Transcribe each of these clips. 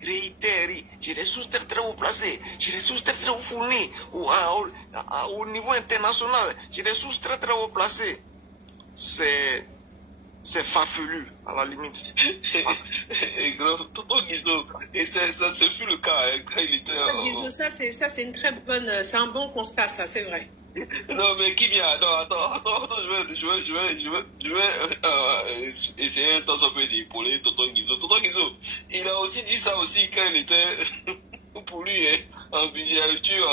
Réitère, j'ai des sources très très haut placées, j'ai des sources très très haut fournies au niveau international, j'ai des sources très très haut placées. C'est farfelu, à la limite. Et tonton Guizo, et ça fut le cas hein, quand il était... Guizo, ça c'est une très bonne... C'est un bon constat, ça, c'est vrai. Non, mais Kimia, non, attends, je vais essayer un temps un peu d'épauler tonton Guizo. Tonton Guizo, il a aussi dit ça aussi quand il était, pour lui, hein, en villégiature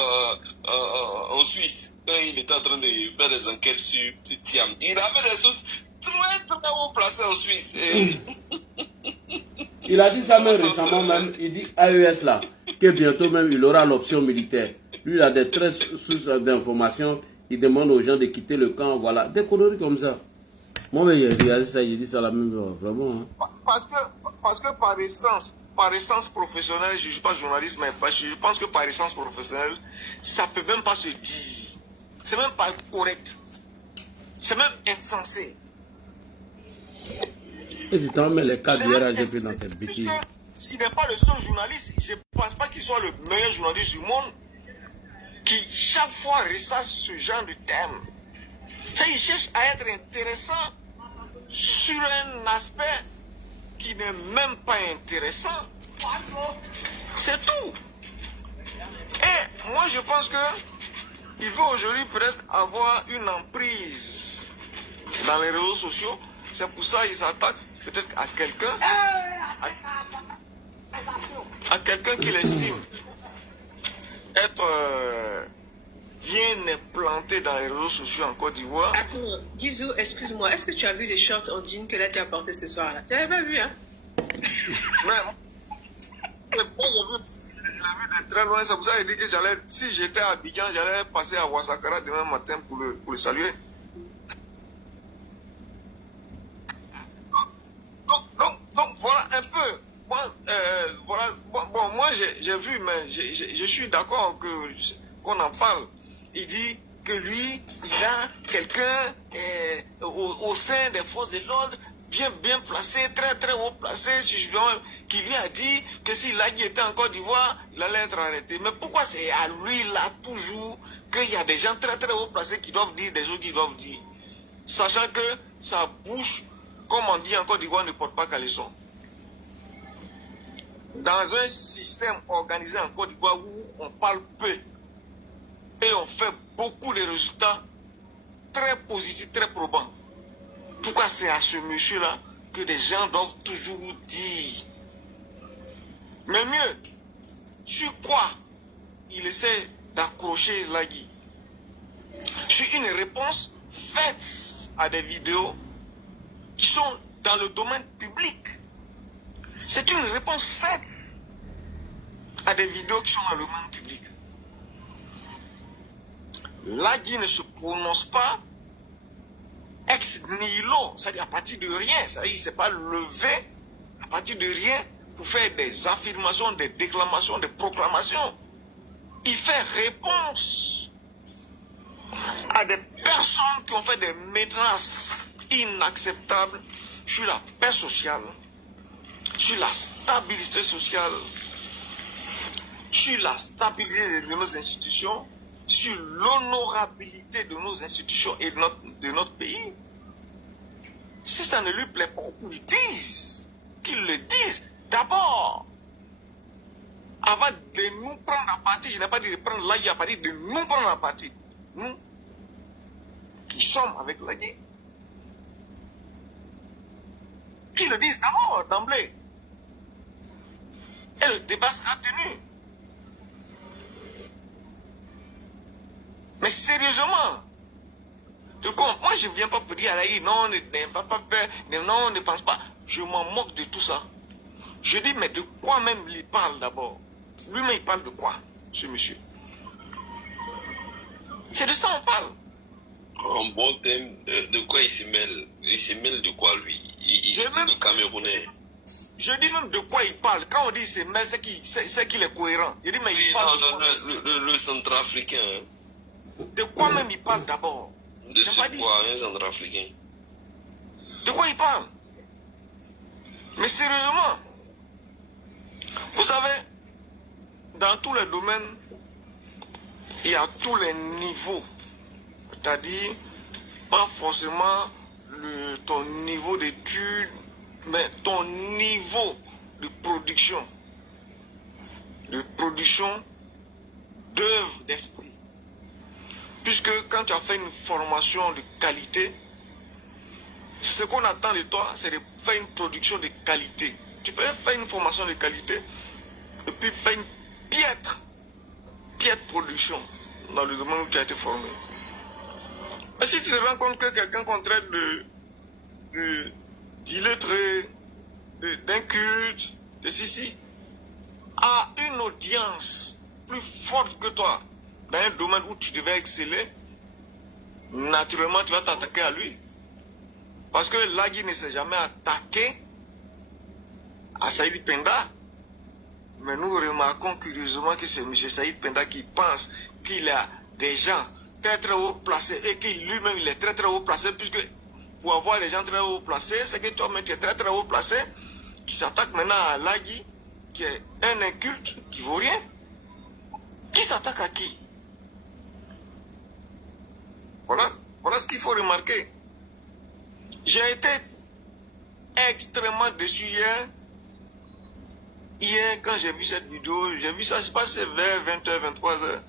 en Suisse, quand il était en train de faire des enquêtes sur Tiam. Il avait des sources très haut placées en Suisse. Il a dit ça même récemment, même, il dit AES là, que bientôt même il aura l'option militaire. Lui, il a des très sources d'informations. Il demande aux gens de quitter le camp. Voilà. Des conneries comme ça. Moi, mais j'ai dit ça la même fois. Vraiment. Hein. Parce que par essence professionnelle, je ne suis pas journaliste, mais je pense que par essence professionnelle, ça ne peut même pas se dire. C'est même pas correct. C'est même insensé. Et justement, mais les cas d'hier, j'ai fait dans cette bêtise. Il n'est pas le seul journaliste. Je ne pense pas qu'il soit le meilleur journaliste du monde qui chaque fois ressasse ce genre de thème. Il cherche à être intéressant sur un aspect qui n'est même pas intéressant. C'est tout. Et moi je pense que il veut aujourd'hui peut-être avoir une emprise dans les réseaux sociaux. C'est pour ça qu'il s'attaque peut-être à quelqu'un, qu'il estime être bien implanté dans les réseaux sociaux en Côte d'Ivoire. Attends, Guizou, excuse-moi, est-ce que tu as vu les shorts en jean que là tu as porté ce soir-là? Tu n'avais pas vu, hein? Mais bon, je l'ai vu de très loin, c'est pour ça qu'il dit que si j'étais à Abidjan, j'allais passer à Ouassakara demain matin pour le saluer. Donc voilà un peu. Moi j'ai vu, mais je suis d'accord qu'on en parle. Il dit que lui, il a quelqu'un au sein des forces de l'ordre, bien placé, très très haut placé, qui lui a dit que s'il était en Côte d'Ivoire, il allait être arrêté. Mais pourquoi c'est à lui là toujours qu'il y a des gens très très haut placés qui doivent dire des autres qui doivent dire, sachant que sa bouche, comme on dit en Côte d'Ivoire, ne porte pas caleçon. Dans un système organisé en Côte d'Ivoire où on parle peu et on fait beaucoup de résultats très positifs, très probants, pourquoi c'est à ce monsieur-là que des gens doivent toujours dire? Mais mieux, sur quoi il essaie d'accrocher Lagui? Sur une réponse faite à des vidéos qui sont dans le domaine public. C'est une réponse faite à des vidéos qui sont dans le domaine public. Lagui ne se prononce pas ex nihilo, c'est-à-dire à partir de rien, c'est-à-dire il ne s'est pas levé à partir de rien pour faire des affirmations, des déclamations, des proclamations. Il fait réponse à des personnes qui ont fait des menaces inacceptables sur la paix sociale, sur la stabilité sociale, sur la stabilité de nos institutions, sur l'honorabilité de nos institutions et de notre pays. Si ça ne lui plaît pas, qu'il le dise d'abord. Avant de nous prendre à partie, je n'ai pas dit de prendre Lagui à partie, de nous prendre à partie. Nous qui sommes avec Lagui. Qu'ils le disent d'abord, d'emblée. Et le débat sera tenu. Mais sérieusement, moi je ne viens pas pour dire à Lagui, non, ne pas peur, non, ne pense pas. Je m'en moque de tout ça. Je dis, mais de quoi même il parle d'abord? Lui-même, il parle de quoi, ce monsieur? C'est de ça qu'on parle. En bon thème, de quoi il se mêle? Il se mêle de quoi, lui? Le Camerounais. Je dis même de quoi il parle. Quand on dit se mêle, c'est qu'il est cohérent. Je dis, mais il parle le Centrafricain. De quoi même il parle d'abord? De ce quoi, un Centrafricain? De quoi il parle? Mais sérieusement, vous savez, dans tous les domaines, il y a tous les niveaux. C'est-à-dire, pas forcément ton niveau d'études, mais ton niveau de production. De production d'œuvres d'esprit. Puisque quand tu as fait une formation de qualité, ce qu'on attend de toi, c'est de faire une production de qualité. Tu peux faire une formation de qualité et puis faire une piètre production dans le domaine où tu as été formé. Mais si tu te rends compte que quelqu'un qu'on traite d'illettré, d'inculte, de ceci, a une audience plus forte que toi dans un domaine où tu devais exceller, naturellement tu vas t'attaquer à lui. Parce que Lagui ne s'est jamais attaqué à Saïd Penda. Mais nous remarquons curieusement que c'est M. Saïd Penda qui pense qu'il a des gens très très haut placés et qu'il lui-même il est très très haut placé, puisque pour avoir des gens très haut placés, c'est que toi-même tu es très très haut placé, qui s'attaque maintenant à Lagui, qui est un inculte, qui vaut rien. Qui s'attaque à qui? Voilà ce qu'il faut remarquer. J'ai été extrêmement déçu hier quand j'ai vu cette vidéo. J'ai vu ça se passer vers 20h, 23h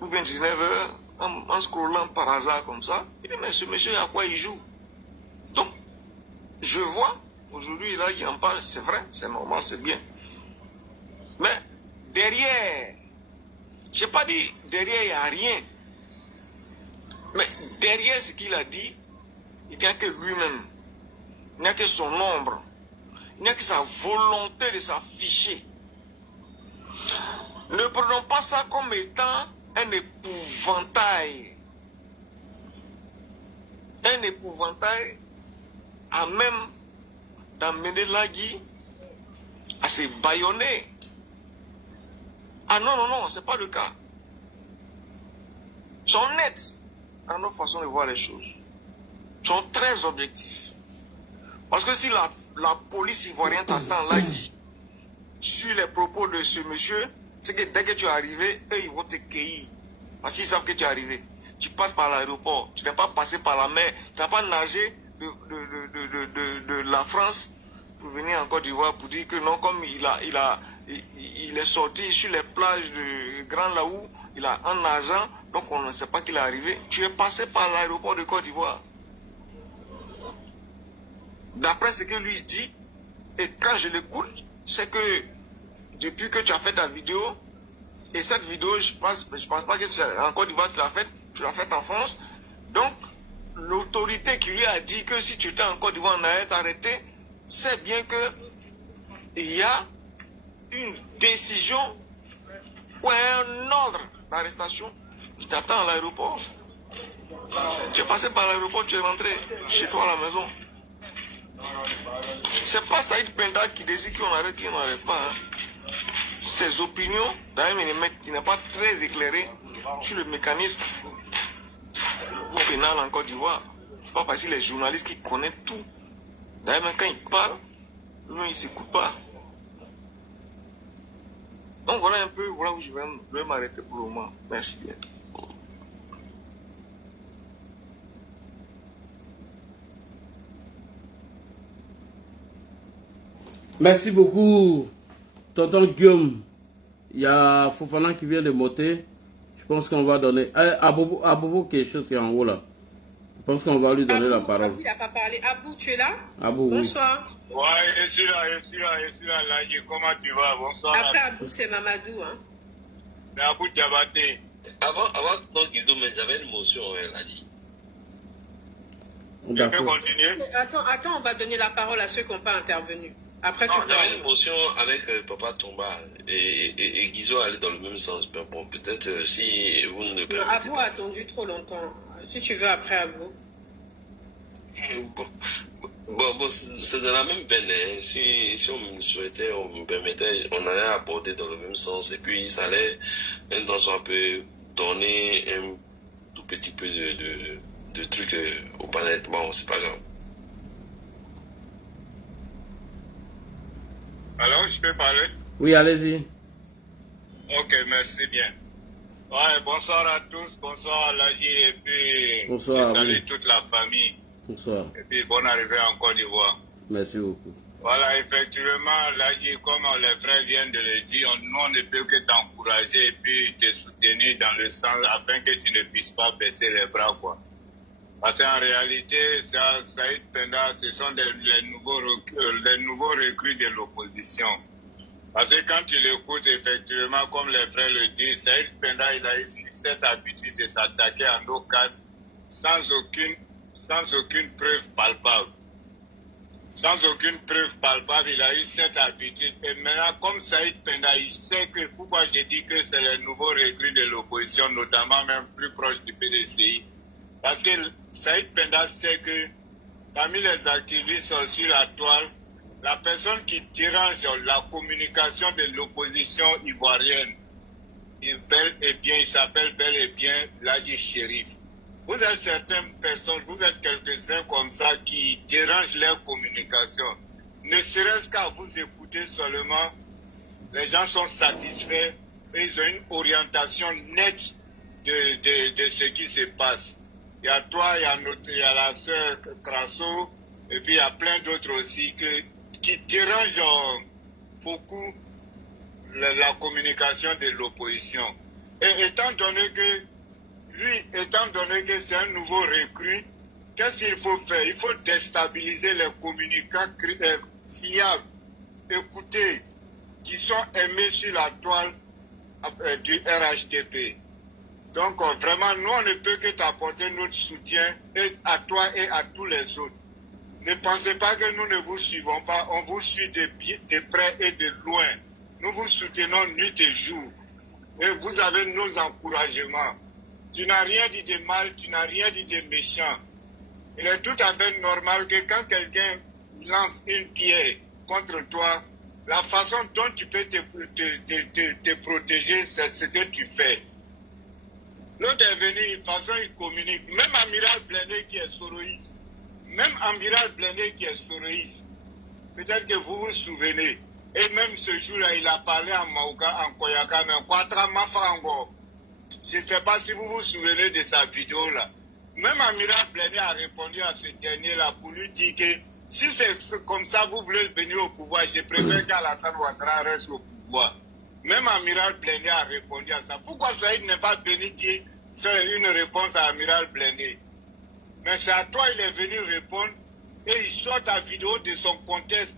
ou bien 19h en scrollant par hasard comme ça. Il dit mais ce monsieur à quoi il joue? Donc je vois aujourd'hui là il en parle, c'est vrai, c'est normal, c'est bien. Mais derrière, je n'ai pas dit derrière il n'y a rien. Mais derrière ce qu'il a dit, il n'y a que lui-même. Il n'y a que son ombre. Il n'y a que sa volonté de s'afficher. Ne prenons pas ça comme étant un épouvantail. Un épouvantail à même d'amener Lagui à se bâillonner. Ah non, non, non, ce n'est pas le cas. Ils sont honnêtes dans nos façons de voir les choses. Ils sont très objectifs. Parce que si la police ivoirienne t'attend Lagui sur les propos de ce monsieur, c'est que dès que tu es arrivé, eux ils vont te cueillir. Parce qu'ils savent que tu es arrivé. Tu passes par l'aéroport, tu n'es pas passé par la mer, tu n'as pas nagé de la France pour venir en Côte d'Ivoire pour dire que non, comme il est sorti sur les plages de Grand Laou, il a en nageant, donc on ne sait pas qu'il est arrivé. Tu es passé par l'aéroport de Côte d'Ivoire. D'après ce que lui dit, et quand je l'écoute, c'est que depuis que tu as fait ta vidéo, et cette vidéo, je pense pas que c'est en Côte d'Ivoire que tu l'as faite, tu l'as faite en France. Donc, l'autorité qui lui a dit que si tu étais en Côte d'Ivoire, on allait t'arrêter, c'est bien que il y a une décision ou un ordre d'arrestation qui t'attend à l'aéroport. Tu es passé par l'aéroport, tu es rentré chez toi à la maison. C'est pas Saïd Penda qui décide qu'on arrête, qu'on n'arrête pas. Hein. Ses opinions, d'ailleurs, il n'est pas très éclairé sur le mécanisme pénal en Côte d'Ivoire. C'est pas parce que les journalistes qui connaissent tout. D'ailleurs, même quand ils parlent, lui, il ne s'écoute pas. Donc voilà un peu, voilà où je vais m'arrêter pour le moment. Merci bien. Merci beaucoup, tonton Guillaume. Il y a Fofana qui vient de monter. Je pense qu'on va donner... à Bobo, quelque chose qui est en haut là. Je pense qu'on va lui donner la parole. Il n'a pas parlé. Abou, tu es là? Abou, bonsoir. Oui. Ouais, je suis là, Lagui. Comment tu vas? Bonsoir. Après Abou, c'est Mamadou, hein. C'est Abou Diabaté. Avant donc j'avais une motion, Lagui. Je peux continuer? Attends, on va donner la parole à ceux qui n'ont pas intervenu. Après, tu j'avais une motion avec Papa Tomba et Guizo allait dans le même sens. Mais bon, peut-être si vous ne le permettez Abou a attendu trop longtemps. Si tu veux, après Abou. Bon, c'est dans la même veine. Hein. Si on me souhaitait, on me permettait, on allait aborder dans le même sens. Et puis, ça allait, même dans un peu, donner un tout petit peu de trucs au panel. Bon, c'est pas grave. Alors, je peux parler? Oui, allez-y. Ok, merci bien. Ouais, bonsoir à tous, bonsoir à Laji et puis bonsoir. Salut toute la famille. Bonsoir. Et puis bonne arrivée en Côte d'Ivoire. Merci beaucoup. Voilà, effectivement, Laji, comme les frères viennent de le dire, nous on ne peut que t'encourager et puis te soutenir dans le sens afin que tu ne puisses pas baisser les bras, quoi. Parce qu'en réalité, Saïd Penda, ce sont les nouveaux recrues de l'opposition. Parce que quand tu l'écoutes, effectivement, comme les frères le disent, Saïd Penda, il a eu cette habitude de s'attaquer à nos cadres sans aucune preuve palpable. Sans aucune preuve palpable, il a eu cette habitude. Et maintenant, comme Saïd Penda, il sait que, pourquoi j'ai dit que c'est les nouveaux recrues de l'opposition, notamment même plus proche du PDCI. Parce que Saïd Penda sait que parmi les activistes sur la toile, la personne qui dérange la communication de l'opposition ivoirienne, il s'appelle bel et bien Ladji Chérif. Vous êtes certaines personnes, vous êtes quelques-uns comme ça qui dérangent leur communication. Ne serait-ce qu'à vous écouter seulement, les gens sont satisfaits et ils ont une orientation nette de ce qui se passe. Il y a toi, il y a la sœur Crasso, et puis il y a plein d'autres aussi qui dérangent beaucoup la communication de l'opposition. Et étant donné que c'est un nouveau recrue, qu'est-ce qu'il faut faire? Il faut déstabiliser les communicants fiables, écoutés, qui sont aimés sur la toile du RHDP. Donc vraiment, nous, on ne peut que t'apporter notre soutien à toi et à tous les autres. Ne pensez pas que nous ne vous suivons pas, on vous suit de près et de loin. Nous vous soutenons nuit et jour. Et vous avez nos encouragements. Tu n'as rien dit de mal, tu n'as rien dit de méchant. Il est tout à fait normal que quand quelqu'un lance une pierre contre toi, la façon dont tu peux te protéger, c'est ce que tu fais. L'autre est venu, de façon il communique. Même Amiral Blindé qui est soroïste. Peut-être que vous vous souvenez. Et même ce jour-là, il a parlé en Maouka, en Koyaka, mais en Quatra Mafarango. Je ne sais pas si vous vous souvenez de sa vidéo-là. Même Amiral Blindé a répondu à ce dernier-là pour lui dire que si c'est comme ça, vous voulez venir au pouvoir, je préfère qu'Alassane Ouattara reste au pouvoir. Même Amiral Blindé a répondu à ça. Pourquoi Saïd n'est pas venu dire faire une réponse à Amiral Blindé? Mais c'est à toi il est venu répondre et il sort ta vidéo de son contexte.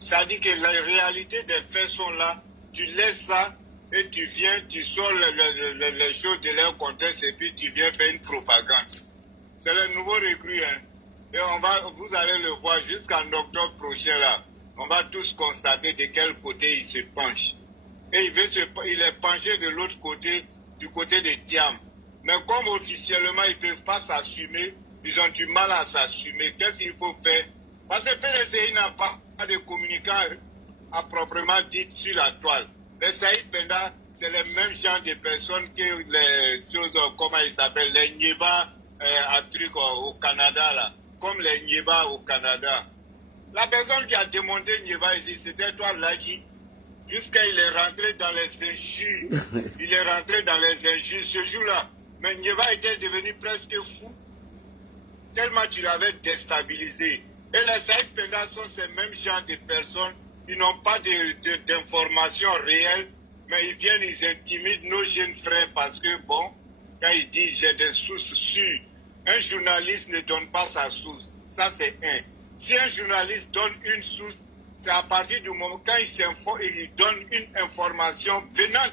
Ça dit que la réalité des faits sont là. Tu laisses ça et tu viens, tu sors les choses de leur contexte et puis tu viens faire une propagande. C'est le nouveau recrue. Hein. Et vous allez le voir jusqu'en octobre prochain là. On va tous constater de quel côté il se penche. Et il est penché de l'autre côté, du côté de Thiam. Mais comme officiellement ils ne peuvent pas s'assumer, ils ont du mal à s'assumer. Qu'est-ce qu'il faut faire? Parce que PDCI n'a pas de communicants à proprement dit sur la toile. Les Saïd Penda, c'est les mêmes genres de personnes que les choses, comment ils s'appellent, les Nyeba au Canada, là. Comme les Nyeba au Canada. La personne qui a démonté Nyeba ici, c'était toi, Ladji. Jusqu'à il est rentré dans les injures. Ce jour-là. Mais Nyeba était devenu presque fou. Tellement tu l'avais déstabilisé. Et les Saïd Penda sont ces mêmes genres de personnes. Ils n'ont pas d'informations réelles, mais ils viennent, ils intimident nos jeunes frères parce que, bon, quand ils disent j'ai des sources sûres, un journaliste ne donne pas sa source. Ça, c'est un. Si un journaliste donne une source, c'est à partir du moment quand il donne une information venant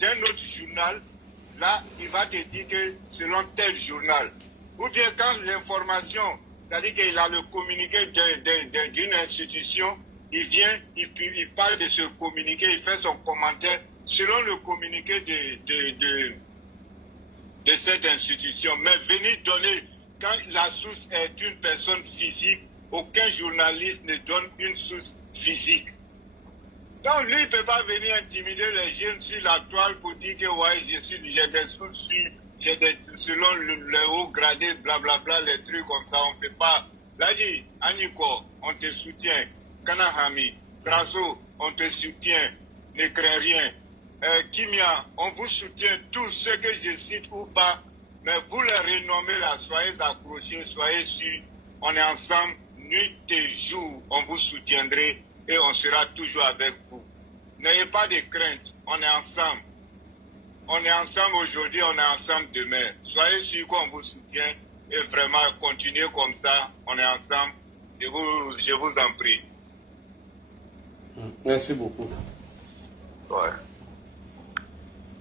d'un autre journal, là, il va te dire que selon tel journal. Ou bien quand l'information, c'est-à-dire qu'il a le communiqué d'une institution, il vient, il parle de ce communiqué, il fait son commentaire selon le communiqué de cette institution. Mais venir donner, quand la source est une personne physique, aucun journaliste ne donne une source physique. Donc lui, il ne peut pas venir intimider les jeunes sur la toile pour dire que ouais, j'ai des sources selon le haut gradé, blablabla, les trucs comme ça, on ne peut pas. Là dit, Aniko, on te soutient. Kanahami, Grasso, on te soutient, ne crains rien. Kimia, on vous soutient tous ceux que je cite ou pas, mais vous les renommez là, soyez accrochés, soyez sûrs, on est ensemble, nuit et jour, on vous soutiendrait et on sera toujours avec vous. N'ayez pas de crainte, on est ensemble. On est ensemble aujourd'hui, on est ensemble demain. Soyez sûrs qu'on vous soutient et vraiment continuez comme ça, on est ensemble. Je vous en prie. Merci beaucoup. Ouais.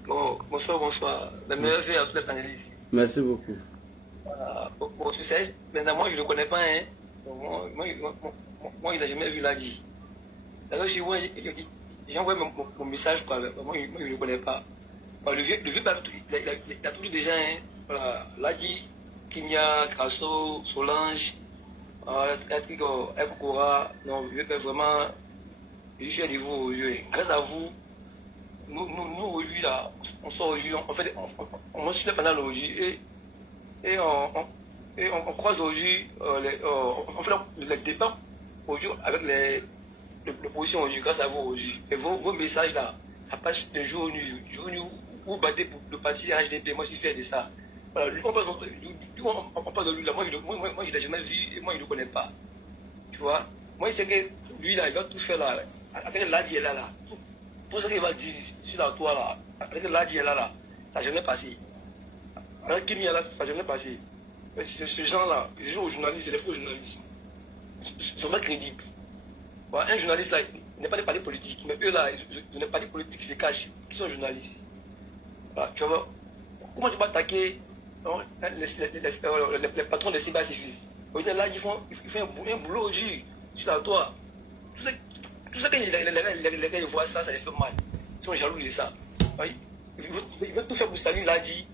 Bon, bonsoir. La meilleure vie à tous les panélistes. Merci beaucoup. Bon, tu sais, maintenant, moi, je ne le connais pas. Hein. Moi, il n'a jamais vu Ladi. Alors, si moi, j'envoie mon message, quoi. Moi, je ne le connais pas. Le vieux, il a tout déjà. Hein. Voilà. Ladi, Kimia, Grasso, Solange, Ekokora. Non, je vais vraiment. Je suis à niveau aujourd'hui. Grâce à vous, nous aujourd'hui, là, on sort aujourd'hui, on mange sur les panels aujourd'hui et on croise aujourd'hui, on fait le débat aujourd'hui avec l'opposition aujourd'hui, grâce à vous aujourd'hui. Et vos messages là, ça passe de jour au nuit. Vous battez pour le parti HDP, moi je suis fier de ça. Voilà, lui, on parle de lui là, moi je l'ai jamais vu et moi je ne le connais pas. Tu vois, moi je sais que lui là, il va tout faire là. Avec l'Adi est là. Tout ce qu'il va dire sur la toile là, avec l'Adi est là, ça n'a jamais passé. Avec Kimi là, ça n'a jamais passé. Ce genre-là, ces gens aux journalistes, c'est des faux journalistes. Ils sont pas crédibles. Voilà, un journaliste là, il n'est pas des partis politiques, mais eux là, ils n'ont pas des politiques qui se cachent, qui sont journalistes. Voilà, tu vois, comment tu vas attaquer les patrons de cybersécurité? Là, ils font un boulot aujourd'hui sur la toile. Tout ça, quand les gars voient ça, ça les fait mal. Ils sont jaloux de ça. Ils veulent tout faire pour saluer Ladi,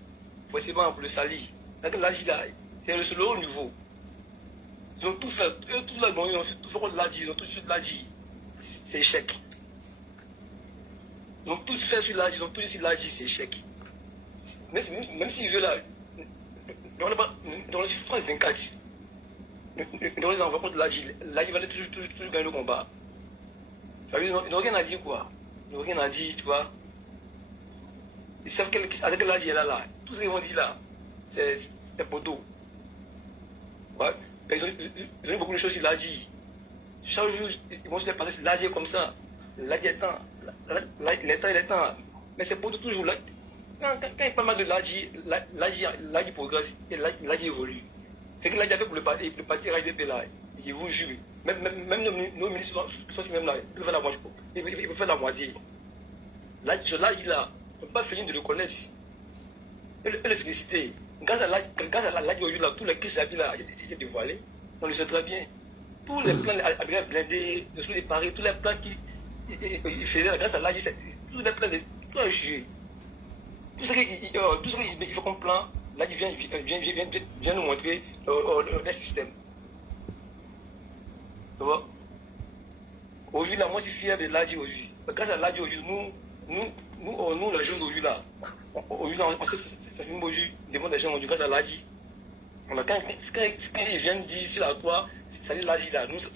forcément pour le saluer. Ladi là, c'est le haut niveau. Ils ont tout fait, eux, tout là, ils ont tout fait contre Ladi, ils ont tout fait sur Ladi. C'est échec. Ils ont tout fait sur Ladi, ils ont tout dit sur Ladi, c'est échec. Même s'ils veulent là, dans le France 24, dans les envois contre Ladi, Ladi va toujours gagner le combat. Ils n'ont rien à dire quoi. Ils n'ont rien à dire, tu vois. Ils savent qu'avec Ladi est là. Tout ce qu'ils vont dire là, c'est poteau. Ouais. Ils ont eu beaucoup de choses sur Ladi. Chaque jour, ils vont se passer sur Ladi comme ça. Ladi est temps. Il est temps. Mais c'est poteau toujours là. Quand il parle mal de Ladi progresse et Ladi évolue. C'est que Ladi a fait pour le parti RHDP là. Je vous jure. Même nos ministres sont même là. Ils peuvent faire la moitié. Ils peuvent faire la moitié. Ladi là, on ne peut pas finir de le connaître. Et le féliciter. Grâce à Ladi aujourd'hui là, tous les crises là, il est dévoilé. On le sait très bien. Tous les plans à blindés, de sous les paris, tous les plans qu'il faisait grâce à Ladi, tous les plans de tout a jugé. Tout ce qu'il faut qu'on plan, Ladi vient nous montrer le système. Tu vois? Aujourd'hui, là, moi, je suis fier de Ladi aujourd'hui. Grâce à Ladi aujourd'hui, nous, les jeunes d'aujourd'hui, là, aujourd'hui, on sait c'est une aujourd'hui, des mondes des gens aujourd'hui, grâce à Ladi. Quand ils viennent dire sur la toile, c'est Ladi, là, nous, ça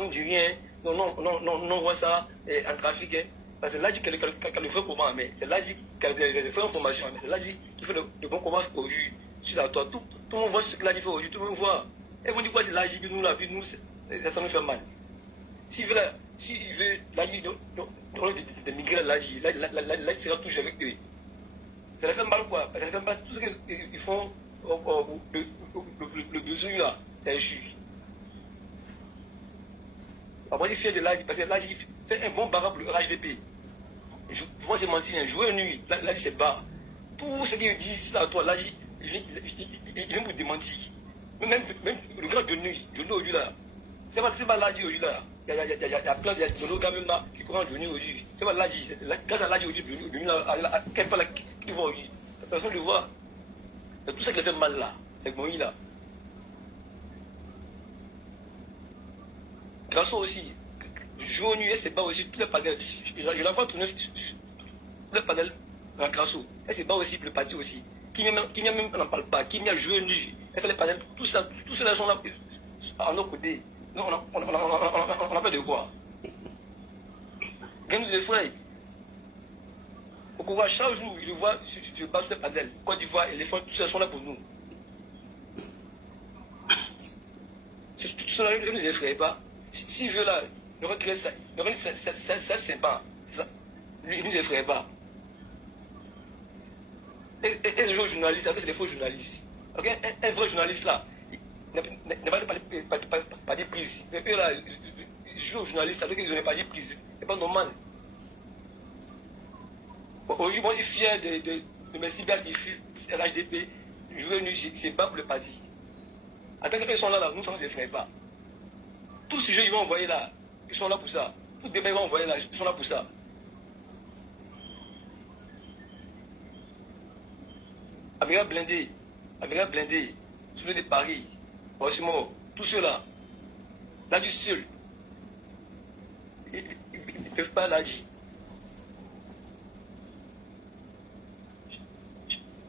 ne dit rien. Non, on voit ça en trafic. Hein. Parce que Ladi qui a le vrai combat, mais c'est Ladi qui a des vraies informations, mais c'est Ladi qui fait de bons combats aujourd'hui sur la toile. Tout le monde voit ce que Ladi fait aujourd'hui, tout le monde voit. Et vous dites quoi, c'est Ladi que nous, la vie, nous, ça nous fait mal. S'il veut Ladi, de migrer Ladi, Ladi sera toujours avec eux. Ça les fait mal quoi, ça les fait mal, tout ce qu'ils font, le besoin là, c'est échu. Moi, je suis fier de Ladi, parce que Ladi fait un bon barrage pour le RHDP. Moi, c'est mentir, jouer une nuit, Ladi c'est bas. Tout ce qu'il dit, c'est à toi, Ladi, il vient pour démentir. Même le grand de nuit aujourd'hui là, c'est pas Ladi aujourd'hui là. Il y a plein de nos gars même là qui courent de nuit aujourd'hui. C'est pas Ladi, grâce à Ladi aujourd'hui, de nuit là, quelle fois qui voit aujourd'hui. Personne ne le voit. Mais tout ça qui le fait mal là, c'est Moïse là. Grasso aussi, jouer aux nuits, c'est pas aussi tous les panels. Je la vois tourner tous les panels dans Grasso. Et c'est pas aussi le parti aussi. Qui même n'en parle pas, qui a joué nu, elle fait les panels, tout ça, tous ceux-là sont là en nos côtés. Nous, on a fait de quoi? nous effraie. Au courage, chaque jour, il le voit sur le bas sur le panel. Côte d'Ivoire, éléphant, tout ça sont là pour nous. Tout cela ne nous effraie pas. S'il veut là, il recrée ça. Ça c'est pas. Lui, il ne nous effraie pas. Et les gens journalistes, c'est des faux journalistes. Okay? Un vrai journaliste là, n'a pas de prise. Mais eux là, ils jouent aux journalistes alors qu'ils n'ont pas de prise. C'est pas normal. Aujourd'hui, moi je suis fier de mes cyberdiffus, LHDP. Je veux venir, c'est pas pour le parti. En tant qu'ils sont là, nous, ça ne nous effraie pas. Tous ces jeux ils vont envoyer là, ils sont là pour ça. Tous les débats ils vont envoyer là, ils sont là pour ça. Amiral blindé, celui de Paris, franchement, tous ceux-là, là du seul, ils ne peuvent pas l'agir.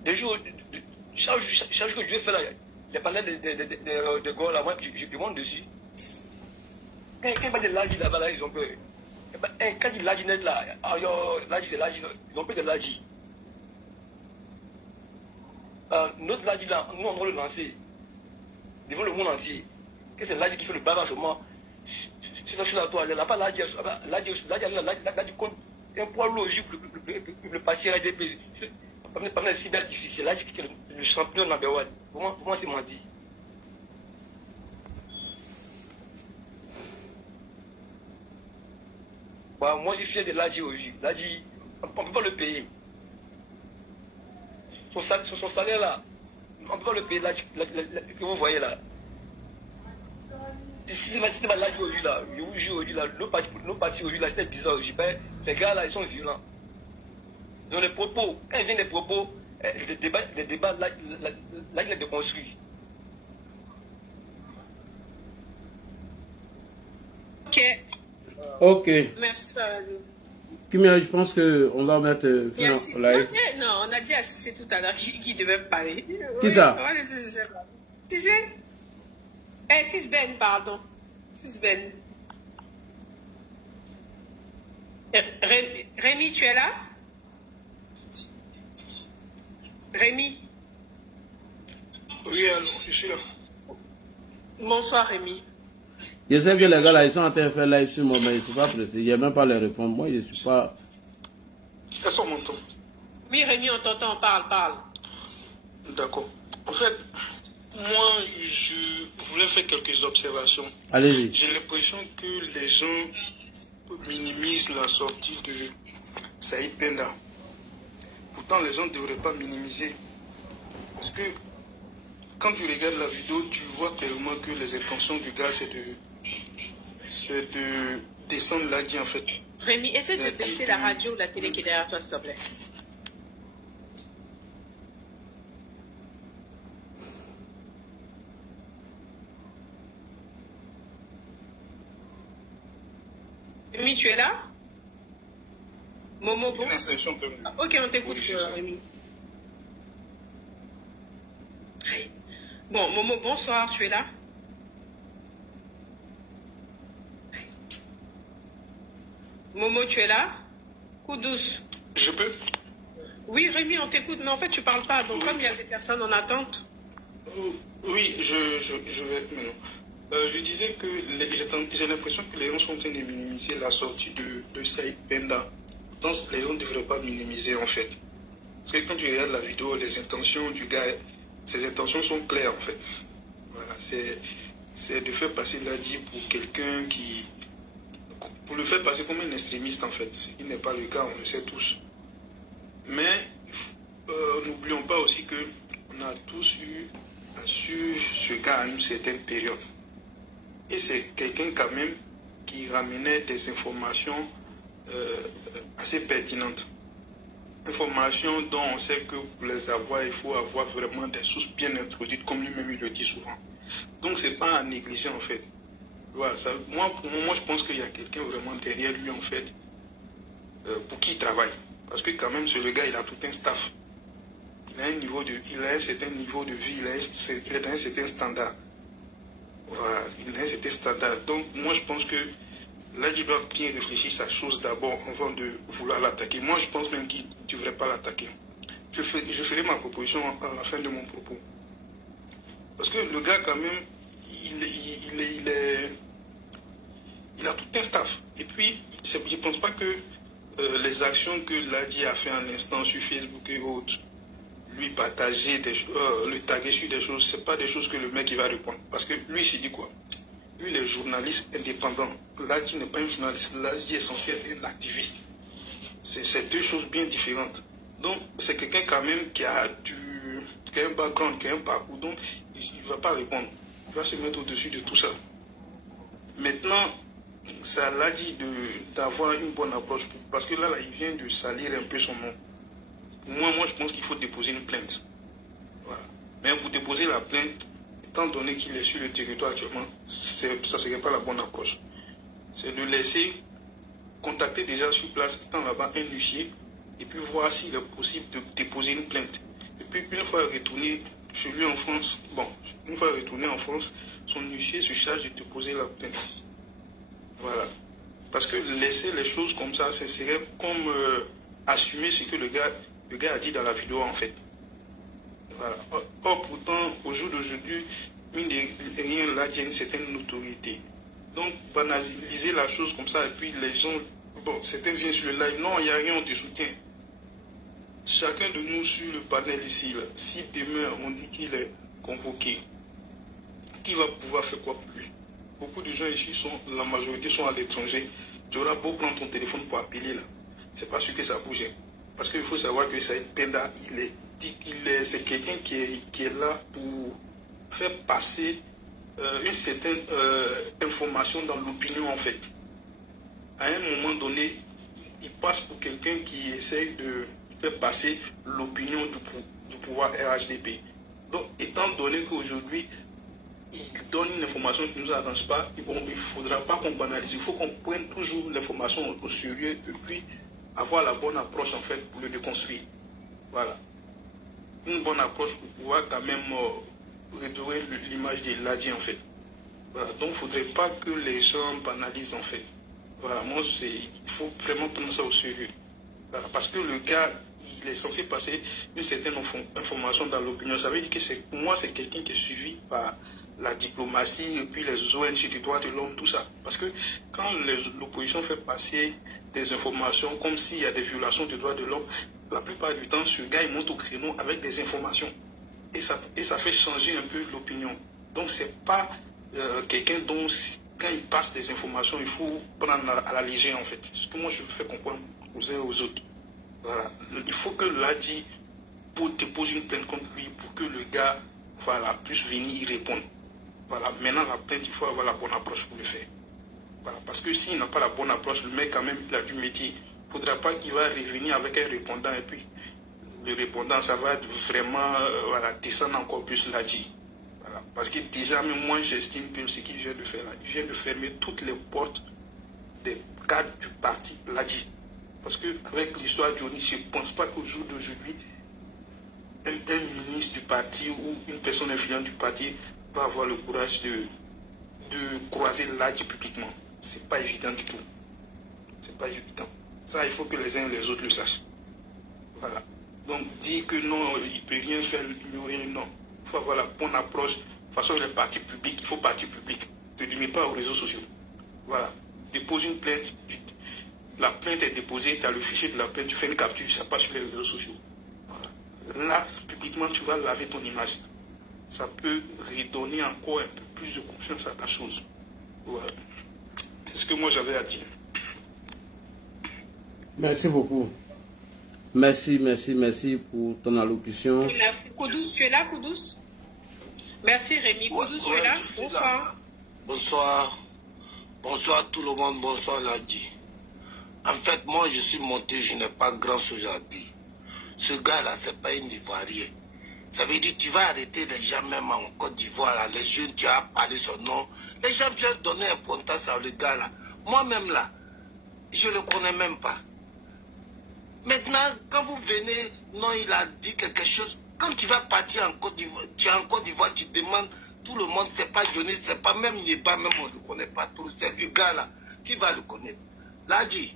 Chaque jour que Dieu fait là, les panels de Gaulle, là, moi, je monte dessus. Quand il parle de l'agir là-bas, là, ils ont peur. Quand il l'agit net là, l'agir c'est l'agir, ils ont peur de l'agir. Notre Ladi là, nous on doit le lancer devant le monde entier. Que c'est Ladi qui fait le balancement. C'est ça sur la toile. Là, pas Ladi compte un poids logique pour le parti RDP. Parmi les cyberdiffus, c'est Ladi qui est le champion number one. Pour moi, c'est menti. Moi, je suis fier de Ladi aujourd'hui. Ladi, on ne peut pas le payer. Son salaire là, on ne peut pas le payer là, que vous voyez là. Si c'est pas là aujourd'hui là, nos partis aujourd'hui là, c'était bizarre aujourd'hui. Ces gars là, ils sont violents. Donc les propos, quand ils viennent des propos, les débats là, il est déconstruit. Ok. Merci. Kimia, je pense qu'on va mettre fin au live. Non, on a dit à Cissé tout à l'heure qui devait parler. Qui ça? Cissé? Cisben, pardon. Cisben. Rémi, tu es là? Rémi? Oui, allô, je suis là. Bonsoir, Rémi. Je sais que les gars là, ils sont en train de faire live sur moi, mais ils ne sont pas pressés. Il n'y a même pas les répondre. Moi, je ne suis pas... Est-ce qu'on m'entend? Oui, Rémi, on t'entend, parle. D'accord. En fait, moi, je voulais faire quelques observations. Allez-y. J'ai l'impression que les gens minimisent la sortie de Saïd Penda. Pourtant, les gens ne devraient pas minimiser. Parce que quand tu regardes la vidéo, tu vois clairement que les intentions du gars, c'est de descendre Ladi en fait. Rémi, essaie de baisser la radio ou la télé qui est derrière toi, s'il te plaît. Rémi, tu es là? Momo, bon? Ok, on t'écoute, Rémi. Bon, Momo, bonsoir, tu es là? Momo, tu es là? Coup douce. Je peux? Oui, Rémi, on t'écoute, mais en fait, tu parles pas. Donc, comme il y a des personnes en attente. Oui, je vais maintenant. Je disais que j'ai l'impression que les gens sont en train de minimiser la sortie de Saïd Penda. Pourtant, les gens ne devraient pas minimiser en fait. Parce que quand tu regardes la vidéo, les intentions du gars, ses intentions sont claires en fait. Voilà, c'est de faire passer Ladi pour quelqu'un qui... Pour le faire passer comme un extrémiste en fait. Ce qui n'est pas le cas, on le sait tous. Mais n'oublions pas aussi qu'on a tous eu à suivre ce gars à une certaine période. Et c'est quelqu'un quand même qui ramenait des informations assez pertinentes. Informations dont on sait que pour les avoir, il faut avoir vraiment des sources bien introduites, comme lui-même il le dit souvent. Donc c'est pas à négliger en fait. Voilà, ça, moi, je pense qu'il y a quelqu'un vraiment derrière lui en fait, pour qui il travaille. Parce que quand même, le gars, il a tout un staff. Il a un certain niveau de vie, il est dans un certain standard. Voilà, il a un certain standard. Donc moi je pense que Ladji doit bien réfléchir sa chose d'abord avant de vouloir l'attaquer. Moi, je pense même qu'il ne devrait pas l'attaquer. Je ferai ma proposition à la fin de mon propos. Parce que le gars, quand même, il a tout un staff. Et puis, je ne pense pas que les actions que Ladji a fait en instant sur Facebook et autres, lui partager, le taguer sur des choses, ce n'est pas des choses que le mec il va répondre. Parce que lui, il s'est dit quoi? Lui, il est journaliste indépendant. Ladji n'est pas un journaliste. Ladji est censé être un activiste. C'est deux choses bien différentes. Donc, c'est quelqu'un quand même qui a un background, qui a un parcours. Donc, il ne va pas répondre. Il va se mettre au-dessus de tout ça. Maintenant, c'est à Ladji d'avoir une bonne approche. Parce que là, il vient de salir un peu son nom. Moi, je pense qu'il faut déposer une plainte. Voilà. Mais pour déposer la plainte, étant donné qu'il est sur le territoire actuellement, ça ne serait pas la bonne approche. C'est de laisser contacter déjà sur place, étant là-bas, un huissier, et puis voir s'il est possible de déposer une plainte. Et puis, une fois retourné chez lui en France, son huissier se charge de déposer la plainte. Voilà. Parce que laisser les choses comme ça, ce serait comme assumer ce que le gars a dit dans la vidéo, en fait. Voilà. Or, pourtant, au jour d'aujourd'hui, rien là, il y a une certaine notoriété. Donc, banaliser la chose comme ça, et puis les gens, bon, certains viennent sur le live, non, il n'y a rien, on te soutient. Chacun de nous sur le panel ici, là, si demain on dit qu'il est convoqué, qui va pouvoir faire quoi pour lui? Beaucoup de gens ici, la majorité sont à l'étranger. Tu auras beau prendre ton téléphone pour appeler là. C'est pas sûr que ça bouge. Parce qu'il faut savoir que Saïd Penda, c'est quelqu'un qui est là pour faire passer une certaine information dans l'opinion en fait. À un moment donné, il passe pour quelqu'un qui essaye de faire passer l'opinion du pouvoir RHDP. Donc, étant donné qu'aujourd'hui, il donne une information qui ne nous avance pas, il ne faudra pas qu'on banalise. Il faut qu'on prenne toujours l'information au sérieux et puis avoir la bonne approche en fait pour le déconstruire. Voilà. Une bonne approche pour pouvoir quand même redorer l'image de Ladji en fait. Voilà. Donc il ne faudrait pas que les gens banalisent en fait. Voilà. Moi, il faut vraiment prendre ça au sérieux. Voilà. Parce que le gars, il est censé passer une certaine information dans l'opinion. Ça veut dire que pour moi, c'est quelqu'un qui est suivi par la diplomatie et puis les ONG du droit de l'homme, tout ça. Parce que quand l'opposition fait passer des informations comme s'il y a des violations des droits de l'homme, la plupart du temps, ce gars, il monte au créneau avec des informations. Et ça fait changer un peu l'opinion. Donc, c'est pas quelqu'un dont, quand il passe des informations, il faut prendre à la légère, en fait. C'est ce que moi, je fais comprendre aux uns et aux autres. Voilà. Il faut que Ladji dépose une plainte contre lui pour que le gars, voilà, puisse venir y répondre. Voilà. Maintenant, la plainte, il faut avoir la bonne approche pour le faire. Voilà. Parce que s'il n'a pas la bonne approche, le mec, quand même, il a du métier. Il ne faudra pas qu'il va revenir avec un répondant et puis le répondant, ça va vraiment voilà, descendre encore plus Ladji. Voilà. Parce que déjà, même moi, j'estime que ce qu'il vient de faire là, il vient de fermer toutes les portes des cadres du parti Ladji. Parce qu'avec l'histoire de Johnny, je ne pense pas qu'au jour d'aujourd'hui, un ministre du parti ou une personne influente du parti va avoir le courage de croiser Ladji publiquement. C'est pas évident du tout. C'est pas évident. Ça, il faut que les uns et les autres le sachent. Voilà. Donc, dire que non, il ne peut rien faire, l'ignorer, non. Il faut avoir la bonne approche. De toute façon, les partis publics, il faut parti public. Ne te limite pas aux réseaux sociaux. Voilà. Dépose une plainte. La plainte est déposée, tu as le fichier de la plainte, tu fais une capture, ça passe sur les réseaux sociaux. Voilà. Là, publiquement, tu vas laver ton image. Ça peut redonner encore un peu plus de confiance à ta chose. Voilà. C'est ce que moi j'avais à dire. Merci beaucoup. Merci pour ton allocution. Merci. Koudous, tu es là, Koudous? Merci Rémi. Koudous, tu es là? Bonsoir. Bonsoir. Bonsoir tout le monde, bonsoir Ladji. En fait, moi je suis monté, je n'ai pas grand chose à dire. Ce gars-là, c'est pas un Ivoirien. Ça veut dire que tu vas arrêter les gens, même en Côte d'Ivoire, là, les jeunes, tu as parlé son nom. Les gens viennent donner importance à le gars-là. Moi-même là, je ne le connais même pas. Maintenant, quand vous venez, non, il a dit quelque chose. Quand tu vas partir en Côte d'Ivoire, tu es en Côte d'Ivoire, tu demandes, tout le monde, c'est pas Johnny, c'est pas même Niba, même on ne le connaît pas trop. C'est du gars là. qui va le connaître? Ladji,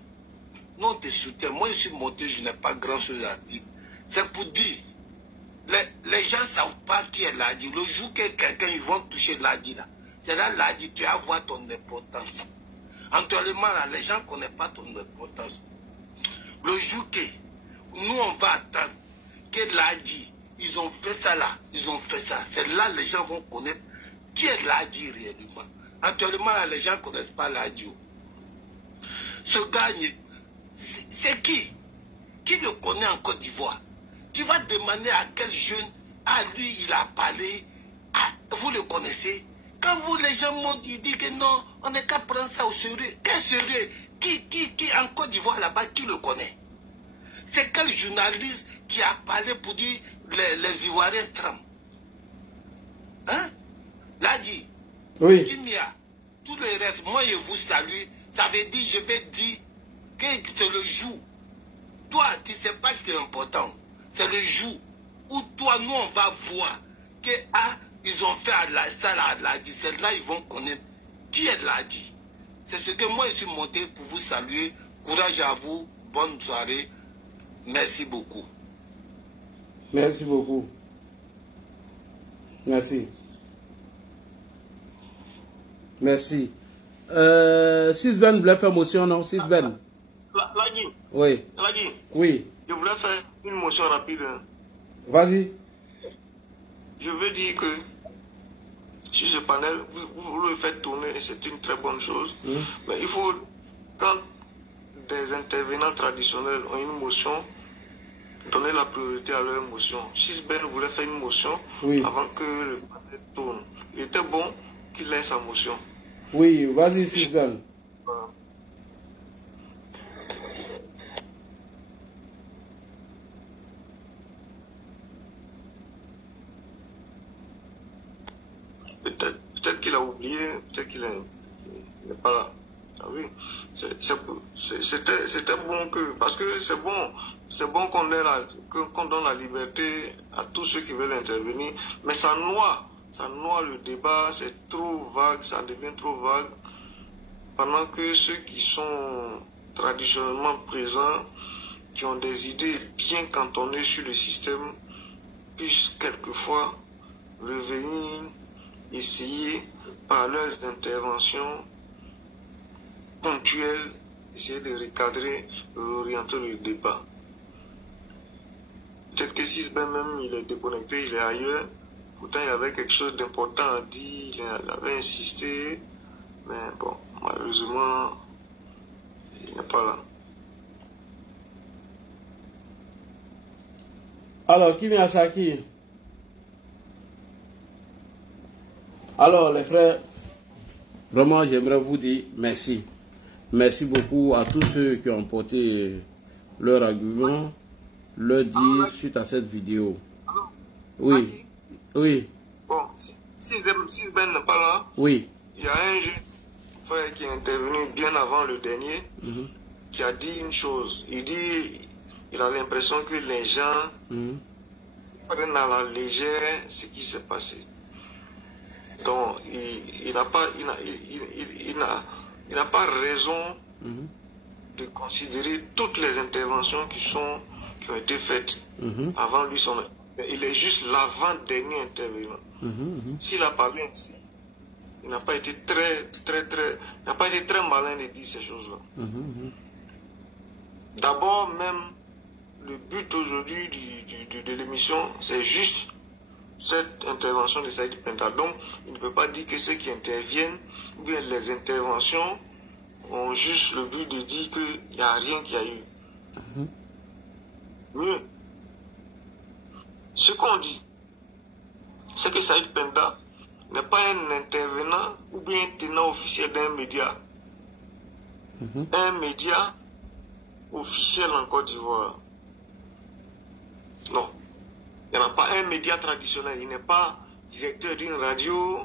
non, te soutiens. Moi, je suis monté, je n'ai pas grand-chose à dire. C'est pour dire, les gens ne savent pas qui est Ladji. Le jour que quelqu'un, ils vont toucher Ladji, là, c'est là, Ladji, tu vas voir ton importance. Actuellement, là, les gens ne connaissent pas ton importance. Le jour que nous, on va attendre que Ladji, ils ont fait ça là, ils ont fait ça. C'est là les gens vont connaître qui est Ladji réellement. Actuellement, là, les gens ne connaissent pas Ladji. Ce gars, c'est qui? Qui le connaît en Côte d'Ivoire? Tu vas demander à quel jeune, à lui, il a parlé. Ah, vous le connaissez? Quand vous, les gens m'ont dit que non, on n'est qu'à prendre ça au sérieux. Quel sérieux? Qui en Côte d'Ivoire là-bas, qui le connaît? C'est quel journaliste qui a parlé pour dire les Ivoiriens tremblent? Hein? Ladji, oui. Kimia, tout le reste, moi je vous salue. Ça veut dire, je vais dire que c'est le jour. Toi, tu ne sais pas que c'est important. C'est le jour où toi, nous, on va voir que ils ont fait ça à Ladji. C'est là ils vont connaître qui est Ladji. C'est ce que moi, je suis monté pour vous saluer. Courage à vous. Bonne soirée. Merci beaucoup. Merci beaucoup. Merci. Merci. Sisben voulait faire motion, non? Sisben. Ladji. Oui. Ladji. Oui. Je voulais faire une motion rapide. Vas-y. Je veux dire que sur ce panel, vous le faites tourner et c'est une très bonne chose. Mais il faut, quand des intervenants traditionnels ont une motion, donner la priorité à leur motion. Sisben voulait faire une motion avant que le panel tourne. Il était bon qu'il ait sa motion. Oui, vas-y Sisben. Peut-être qu'il a oublié, peut-être qu'il n'est pas là. Ah oui, c'était bon que, parce que c'est bon qu'on donne la liberté à tous ceux qui veulent intervenir, mais ça noie le débat, c'est trop vague, ça devient trop vague, pendant que ceux qui sont traditionnellement présents, qui ont des idées bien cantonnées sur le système, puissent quelquefois revenir essayer par leurs interventions ponctuelles, essayer de recadrer, orienter le débat. Peut-être que si même il est déconnecté, il est ailleurs, pourtant il y avait quelque chose d'important à dire, il avait insisté, mais bon, malheureusement, il n'est pas là. Alors, qui vient à Saki? Alors, les frères, vraiment, j'aimerais vous dire merci. Merci beaucoup à tous ceux qui ont porté leur argument, leur dire suite à cette vidéo. Oui, oui. Bon, si Ben n'est pas là, oui. Il y a un jeune frère qui est intervenu bien avant le dernier, qui a dit une chose. Il dit, il a l'impression que les gens prennent à la légère ce qui s'est passé. Donc, il n'a pas raison de considérer toutes les interventions qui ont été faites avant lui. Il est juste l'avant-dernier intervenant. S'il a parlé ainsi, il n'a pas été très malin de dire ces choses-là. D'abord, même, le but aujourd'hui de l'émission, c'est juste cette intervention de Saïd Penda. Donc, il ne peut pas dire que ceux qui interviennent, ou bien les interventions, ont juste le but de dire qu'il n'y a rien qui a eu. Mieux, ce qu'on dit, c'est que Saïd Penda n'est pas un intervenant ou bien un tenant officiel d'un média. Un média officiel en Côte d'Ivoire. Non. Il n'y a pas un média traditionnel. Il n'est pas directeur d'une radio.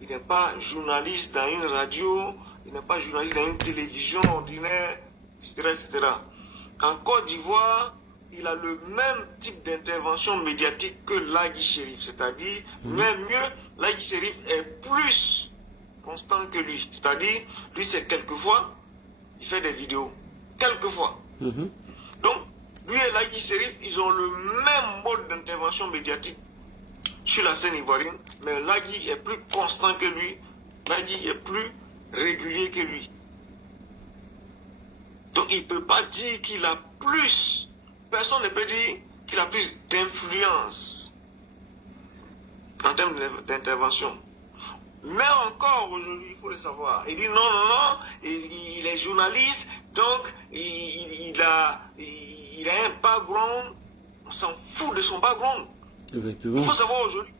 Il n'est pas journaliste dans une radio. Il n'est pas journaliste dans une télévision ordinaire, etc. En Côte d'Ivoire, il a le même type d'intervention médiatique que Ladji Chérif. C'est-à-dire, même mieux, Ladji Chérif est plus constant que lui. C'est-à-dire, lui, c'est quelquefois, il fait des vidéos. Quelquefois. Donc, lui et Lagui Chérif, ils ont le même mode d'intervention médiatique sur la scène ivoirienne, mais Lagui est plus constant que lui, Lagui est plus régulier que lui. Donc il ne peut pas dire qu'il a plus, personne ne peut dire qu'il a plus d'influence en termes d'intervention. Mais encore aujourd'hui, il faut le savoir. Il dit non, non, non, il est journaliste, donc il a un background, on s'en fout de son background. Effectivement. Il faut savoir aujourd'hui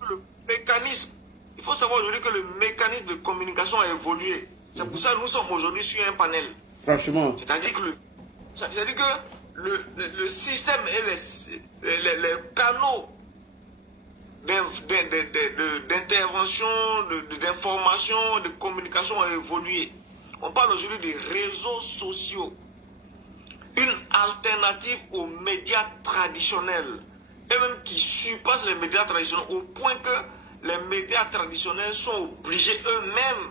que le mécanisme de communication a évolué. C'est pour ça que nous sommes aujourd'hui sur un panel. Franchement. C'est-à-dire que le système et les canaux d'intervention, d'information, de communication ont évolué. On parle aujourd'hui des réseaux sociaux. Une alternative aux médias traditionnels. Et même qui surpassent les médias traditionnels au point que les médias traditionnels sont obligés eux-mêmes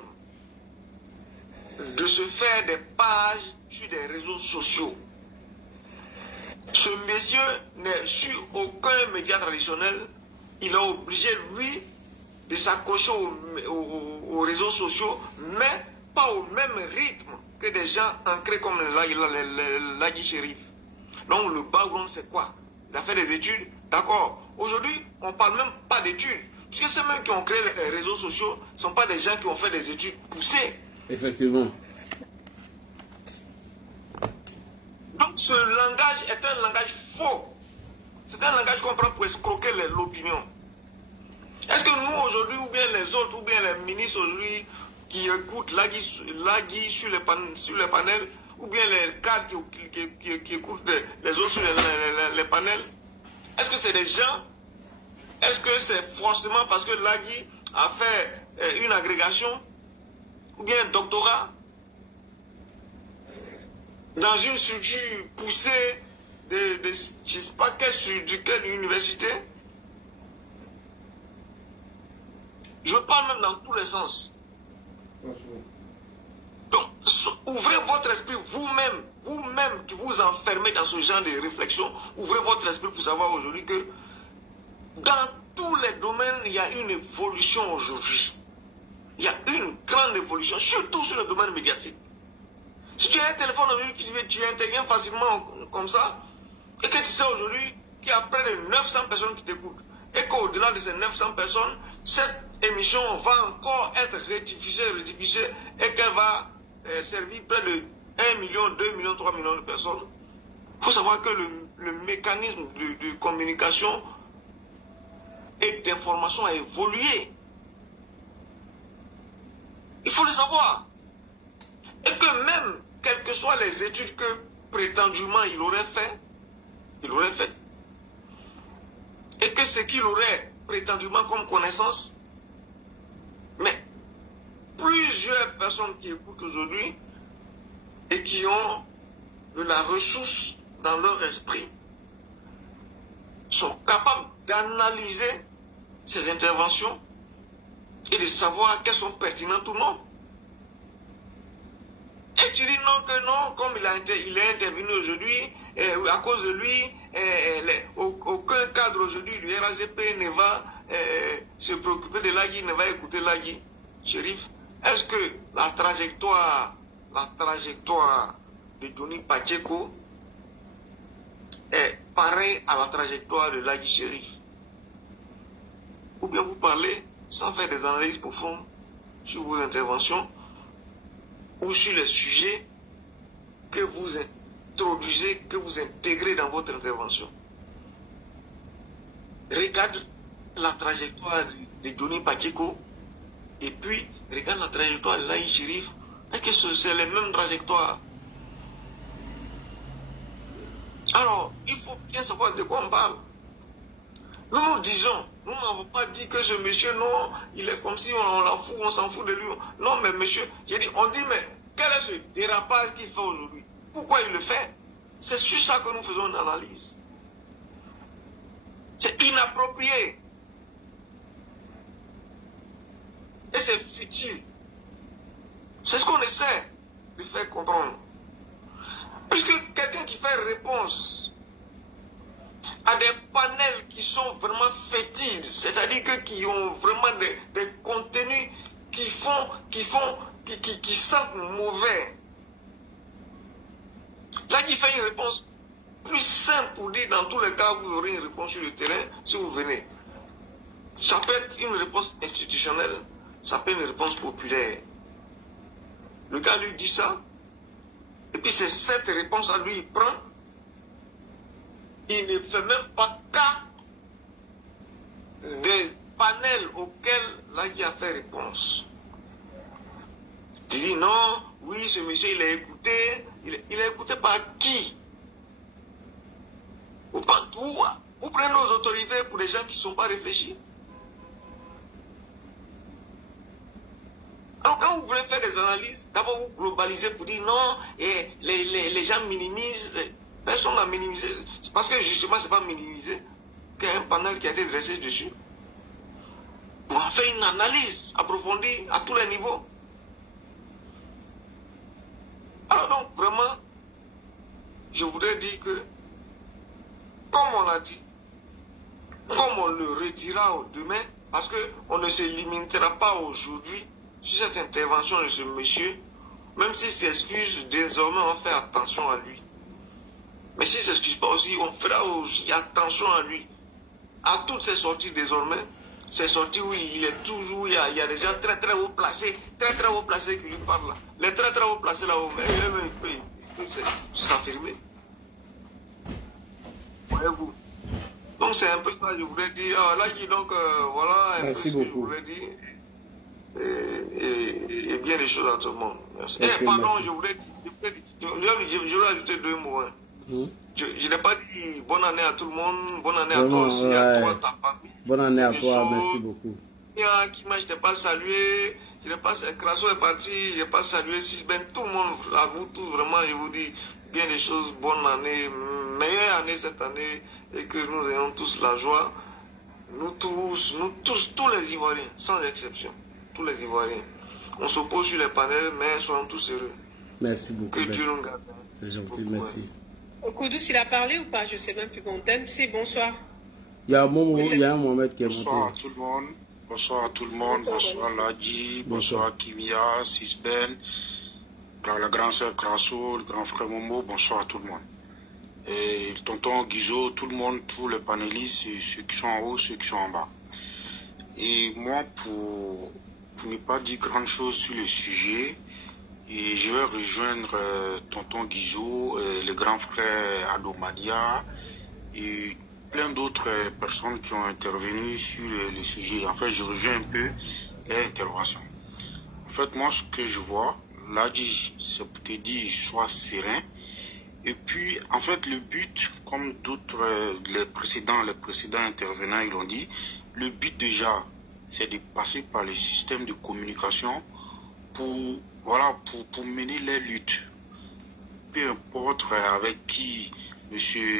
de se faire des pages sur des réseaux sociaux. Ce monsieur n'est sur aucun média traditionnel. Il est obligé, lui, de s'accrocher aux réseaux sociaux, mais pas au même rythme que des gens ancrés comme Lagui Chérif. Donc le background, c'est quoi? Il a fait des études, d'accord. Aujourd'hui, on ne parle même pas d'études. Parce que ceux mêmes qui ont créé les réseaux sociaux ne sont pas des gens qui ont fait des études poussées. Effectivement. Donc ce langage est un langage faux. C'est un langage qu'on prend pour escroquer l'opinion. Est-ce que nous aujourd'hui, ou bien les autres, ou bien les ministres aujourd'hui qui écoutent Lagui sur les panels, ou bien les cadres qui écoutent les autres sur les panels, est-ce que c'est des gens? Est-ce que c'est forcément parce que Lagui a fait une agrégation ou bien un doctorat dans une structure poussée de je ne sais pas quelle université? Je parle même dans tous les sens. Donc, ouvrez votre esprit vous-même qui vous enfermez dans ce genre de réflexion, ouvrez votre esprit pour savoir aujourd'hui que dans tous les domaines, il y a une évolution aujourd'hui. Il y a une grande évolution, surtout sur le domaine médiatique. Si tu as un téléphone aujourd'hui, tu interviens facilement comme ça, et que tu sais aujourd'hui qu'il y a près de 900 personnes qui t'écoutent, et qu'au-delà de ces 900 personnes, cette émission va encore être rediffusée, et qu'elle va servir près de 1 million, 2 millions, 3 millions de personnes. Il faut savoir que le mécanisme de communication et d'information a évolué. Il faut le savoir. Et que même, quelles que soient les études que prétendument il aurait fait, et que ce qu'il aurait prétendument comme connaissance, mais plusieurs personnes qui écoutent aujourd'hui et qui ont de la ressource dans leur esprit sont capables d'analyser ces interventions et de savoir qu'elles sont pertinentes ou non. Et tu dis non, que non, comme il est intervenu aujourd'hui, à cause de lui, aucun cadre aujourd'hui du RAGP ne va se préoccuper de Lagui, ne va écouter Lagui Chérif. Est-ce que la trajectoire de Johnny Pacheco est pareille à la trajectoire de Lagui Chérif? Ou bien vous parlez sans faire des analyses profondes sur vos interventions ou sur les sujets que vous introduisez, que vous intégrez dans votre intervention. Regarde la trajectoire de Johnny Pacheco et puis regarde la trajectoire de Lagui Chérif. Est-ce que c'est les mêmes trajectoires? Alors, il faut bien savoir de quoi on parle. Nous disons, nous n'avons pas dit que ce monsieur, non, il est comme si on s'en fout de lui. Non, mais monsieur, j'ai dit, on dit, mais quel est ce dérapage qu'il fait aujourd'hui? Pourquoi il le fait? C'est sur ça que nous faisons une analyse. C'est inapproprié. Et c'est futile. C'est ce qu'on essaie de faire comprendre. réponse à des panels qui sont vraiment fétides, c'est-à-dire que qui ont vraiment des contenus qui sentent mauvais. Là, il fait une réponse plus simple pour dire, dans tous les cas, vous aurez une réponse sur le terrain si vous venez. Ça peut être une réponse institutionnelle, ça peut être une réponse populaire. Le gars lui dit ça, et puis c'est cette réponse à lui, il prend. Il ne fait même pas cas des panels auxquels l'AGI a fait réponse. Il dit non, oui, ce monsieur, il a écouté. Il a écouté par qui? Vous prenez nos autorités pour des gens qui ne sont pas réfléchis. Alors quand vous voulez faire des analyses, d'abord vous globalisez pour dire non, et les gens minimisent. Personne n'a minimisé. C'est parce que justement, ce n'est pas minimisé qu'il y a un panel qui a été dressé dessus. Pour en faire une analyse approfondie à tous les niveaux. Alors donc, vraiment, je voudrais dire que, comme on l'a dit, comme on le redira demain, parce qu'on ne se limitera pas aujourd'hui sur cette intervention de ce monsieur, même s'il s'excuse, désormais on fait attention à lui. Mais s'il ne s'excuse pas aussi, on fera aussi attention à lui. À toutes ces sorties désormais, ces sorties où il est toujours, il y a des gens très très haut placés qui lui parlent là. Les très très haut placés là-haut, il peut s'affirmer. Voyez-vous. Donc c'est un peu ça que je voulais dire. Là, donc voilà un Merci peu ce que beaucoup. je voulais dire. Et bien les choses à tout le monde. Merci. Okay, Pardon, merci. je voulais ajouter 2 mots. Hein. Je n'ai pas dit bonne année à tout le monde, bonne année à toi aussi, à toi, ta famille. Bonne année à toi, merci beaucoup. Qui je t'ai pas salué, Crasso est parti, je n'ai pas salué Sisben, tout le monde, à vous tous, vraiment, je vous dis bien des choses, bonne année, meilleure année cette année, et que nous ayons tous la joie, nous tous, tous les Ivoiriens, sans exception, tous les Ivoiriens. On s'oppose sur les panels, mais soyons tous heureux. Merci beaucoup. Que Dieu nous garde. C'est gentil, merci. Koudous, il a parlé ou pas? Je ne sais même plus. Bon, si, bonsoir. Il y a un Mohamed qui est monté. Bonsoir à tout le monde. Bonsoir à tout le monde. Bonsoir Ladji. Bonsoir Kimia, Sisben, la grande sœur Crasso, le grand frère Momo. Bonsoir à tout le monde. Et tonton Guizot, tout le monde, tous les panélistes, ceux qui sont en haut, ceux qui sont en bas. Et moi, pour ne pas dire grand chose sur le sujet, et je vais rejoindre tonton Guizot, le grand frère Adomadia et plein d'autres personnes qui ont intervenu sur le sujet. En fait, je rejoins un peu les interventions. En fait, moi, ce que je vois, là, c'est pour te dire, sois serein. Et puis, en fait, le but, comme d'autres, les précédents intervenants, ils l'ont dit, le but déjà, c'est de passer par les systèmes de communication pour mener les luttes. Peu importe avec qui M.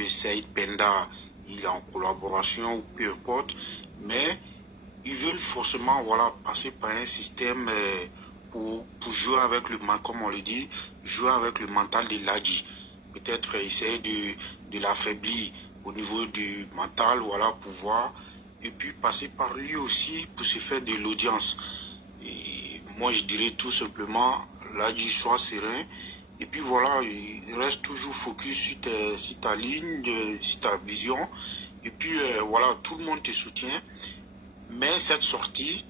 Saïd Penda il est en collaboration, ou peu importe, mais ils veulent forcément passer par un système pour jouer avec comme on le dit, jouer avec le mental de Ladji. Peut-être essayer de l'affaiblir au niveau du mental, pour voir, et puis passer par lui aussi pour se faire de l'audience. Et moi je dirais tout simplement, Ladji, sois serein, et puis il reste toujours focus sur ta ligne, sur ta vision, et puis tout le monde te soutient, mais cette sortie,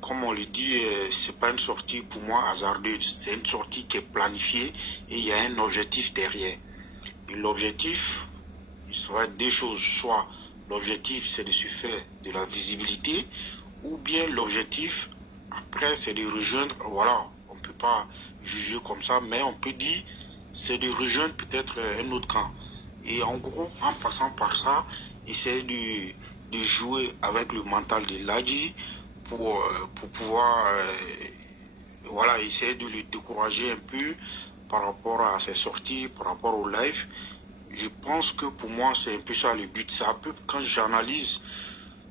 comme on le dit, c'est pas une sortie pour moi hasardeuse, c'est une sortie qui est planifiée et il y a un objectif derrière. Et l'objectif, il sera deux choses, soit l'objectif c'est de se faire de la visibilité, ou bien l'objectif après c'est de rejoindre, on peut pas juger comme ça, mais on peut dire c'est de rejoindre peut-être un autre camp. Et en gros, en passant par ça, essayer de jouer avec le mental de Ladji pour pouvoir essayer de le décourager un peu par rapport à ses sorties, par rapport au live. Je pense que pour moi c'est un peu ça le but. C'est un peu, quand j'analyse,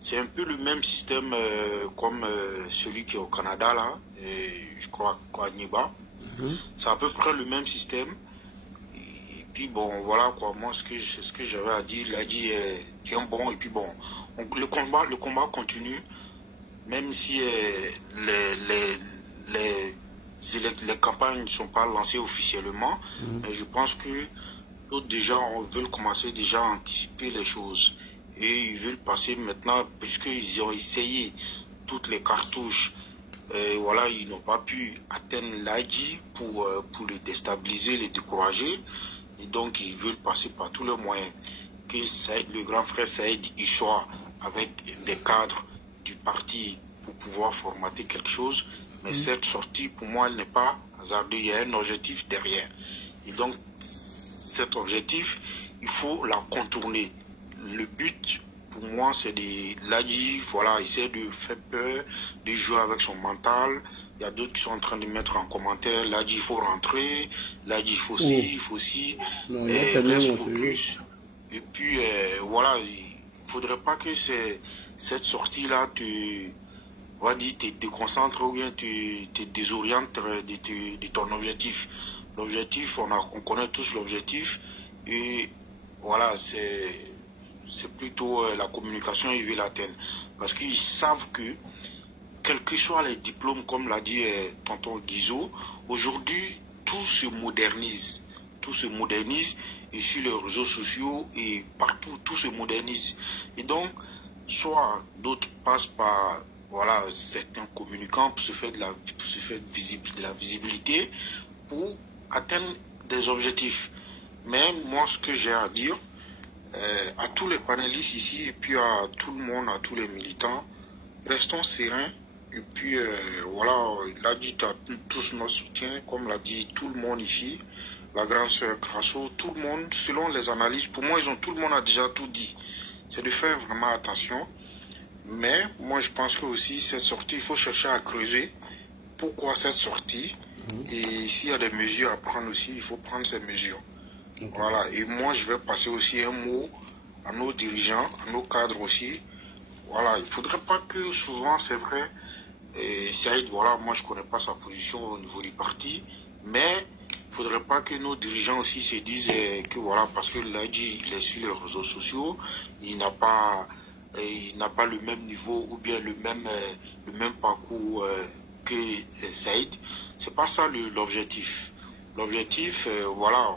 c'est un peu le même système comme celui qui est au Canada là, et je crois qu'à Niba. C'est à peu près le même système. Et puis bon, voilà quoi, moi c'est ce que j'avais à dire. Ladji est bien bon, et puis bon, le combat continue, même si les campagnes ne sont pas lancées officiellement. Mais je pense que d'autres déjà veulent commencer déjà à anticiper les choses. Et ils veulent passer maintenant, puisqu'ils ont essayé toutes les cartouches. Voilà, ils n'ont pas pu atteindre Ladji pour le déstabiliser, le décourager. Et donc, ils veulent passer par tous les moyens. Que Saïd, le grand frère Saïd, il soit avec des cadres du parti pour pouvoir formater quelque chose. Mais cette sortie, pour moi, elle n'est pas hasardeuse. Il y a un objectif derrière. Et donc, cet objectif, il faut la contourner. Le but, pour moi, c'est de Ladji, voilà, essayer de faire peur, de jouer avec son mental. Il y a d'autres qui sont en train de mettre en commentaire, Ladji, il faut rentrer, Ladji, il faut ci, il faut ci. Non, reste focus. Et puis, voilà, il ne faudrait pas que cette sortie-là te déconcentre ou bien te désoriente de ton objectif. L'objectif, on connaît tous l'objectif. Et voilà, c'est plutôt la communication, ils veulent l'atteindre. Parce qu'ils savent que, quels que soient les diplômes, comme l'a dit tonton Guizot, aujourd'hui, tout se modernise. Tout se modernise, et sur les réseaux sociaux, et partout, tout se modernise. Et donc, soit d'autres passent par, voilà, certains communicants pour se faire de la visibilité, pour atteindre des objectifs. Mais moi, ce que j'ai à dire, à tous les panélistes ici, et puis à tout le monde, à tous les militants, restons sereins. Et puis voilà, Ladji a tous notre soutien, comme l'a dit tout le monde ici, la grande sœur Crasso, tout le monde, selon les analyses, pour moi, tout le monde a déjà tout dit. C'est de faire vraiment attention. Mais moi, je pense que aussi, cette sortie, il faut chercher à creuser pourquoi cette sortie. Et s'il y a des mesures à prendre aussi, il faut prendre ces mesures. Voilà, et moi je vais passer aussi un mot à nos dirigeants, à nos cadres aussi. Voilà, il ne faudrait pas que souvent, c'est vrai, Saïd, voilà, moi je ne connais pas sa position au niveau du parti, mais il ne faudrait pas que nos dirigeants aussi se disent que voilà, parce que Ladji, il est sur les réseaux sociaux, il n'a pas le même niveau ou bien le même parcours que Saïd. C'est pas ça l'objectif. L'objectif, voilà,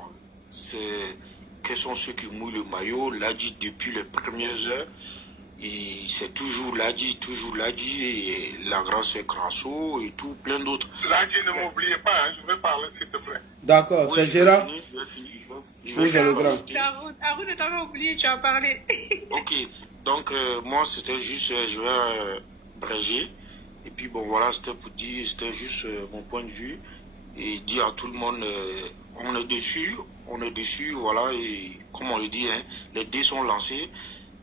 c'est quels sont ceux qui mouillent le maillot. Ladji depuis les premières heures, c'est toujours Ladji, et la grande sœur Crasso et tout, plein d'autres. Ladji, ne m'oubliez pas, hein, je vais parler s'il te plaît. D'accord, c'est Gérard. Je vais finir. Oui, c'est le grand. Arun ne t'avait oublié, tu as parlé. Ok, donc moi c'était juste, je vais bréger. Et puis bon voilà, c'était pour dire, c'était juste mon point de vue. Et dire à tout le monde, on est dessus, voilà, et comme on le dit, hein, les dés sont lancés,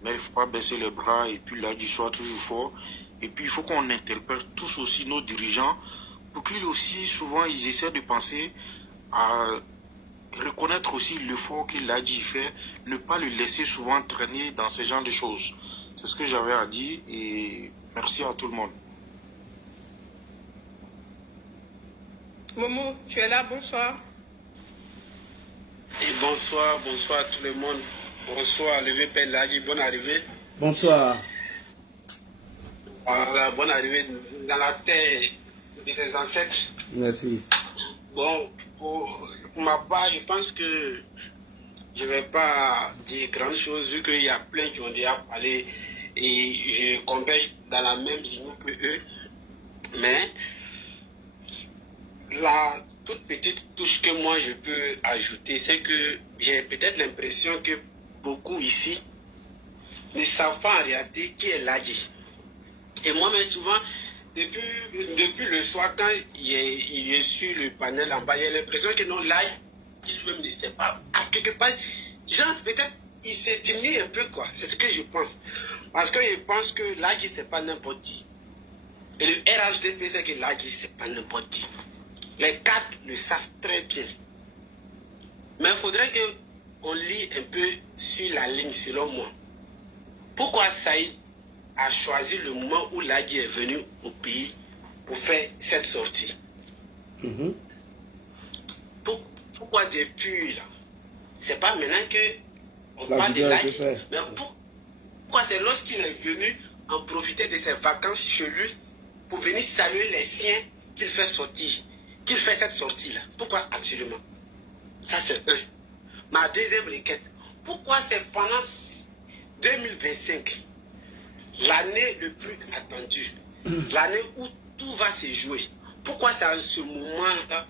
mais il ne faut pas baisser les bras, et puis Ladji soit toujours fort. Et puis il faut qu'on interpelle tous aussi nos dirigeants, pour qu'ils aussi, souvent, ils essaient de penser à reconnaître aussi l'effort que Ladji fait, ne pas le laisser souvent traîner dans ce genre de choses. C'est ce que j'avais à dire, et merci à tout le monde. Momo, tu es là, bonsoir. Et bonsoir à tout le monde. Bonsoir, levé Père Ladji, bonne arrivée. Bonsoir. Voilà, bonne arrivée dans la terre de tes ancêtres. Merci. Bon, pour ma part, je pense que je ne vais pas dire grand chose vu qu'il y a plein qui ont déjà parlé et je converge dans la même ligne que eux. Mais la toute petite touche que moi je peux ajouter, c'est que j'ai peut-être l'impression que beaucoup ici ne savent pas en réalité qui est Ladji. Et moi-même souvent, depuis le soir, quand il est sur le panel en bas, il y a l'impression que non, Ladji lui-même ne sait pas. À quelque part, genre peut-être il s'est diminué un peu quoi. C'est ce que je pense. Parce que je pense que Ladji c'est pas n'importe qui. Et le RHDP c'est que Ladji c'est pas n'importe qui. Les cadres le savent très bien. Mais il faudrait qu'on lit un peu sur la ligne, selon moi. Pourquoi Saïd a choisi le moment où Ladji est venu au pays pour faire cette sortie? Pourquoi depuis là, c'est pas maintenant que on parle de Ladji. Mais pourquoi c'est lorsqu'il est venu en profiter de ses vacances chez lui pour venir saluer les siens qu'il fait sortir, qu'il fait cette sortie-là? Pourquoi absolument? Ça c'est un. Ma deuxième requête, pourquoi c'est pendant 2025, l'année le plus attendue, l'année où tout va se jouer, pourquoi c'est à ce moment-là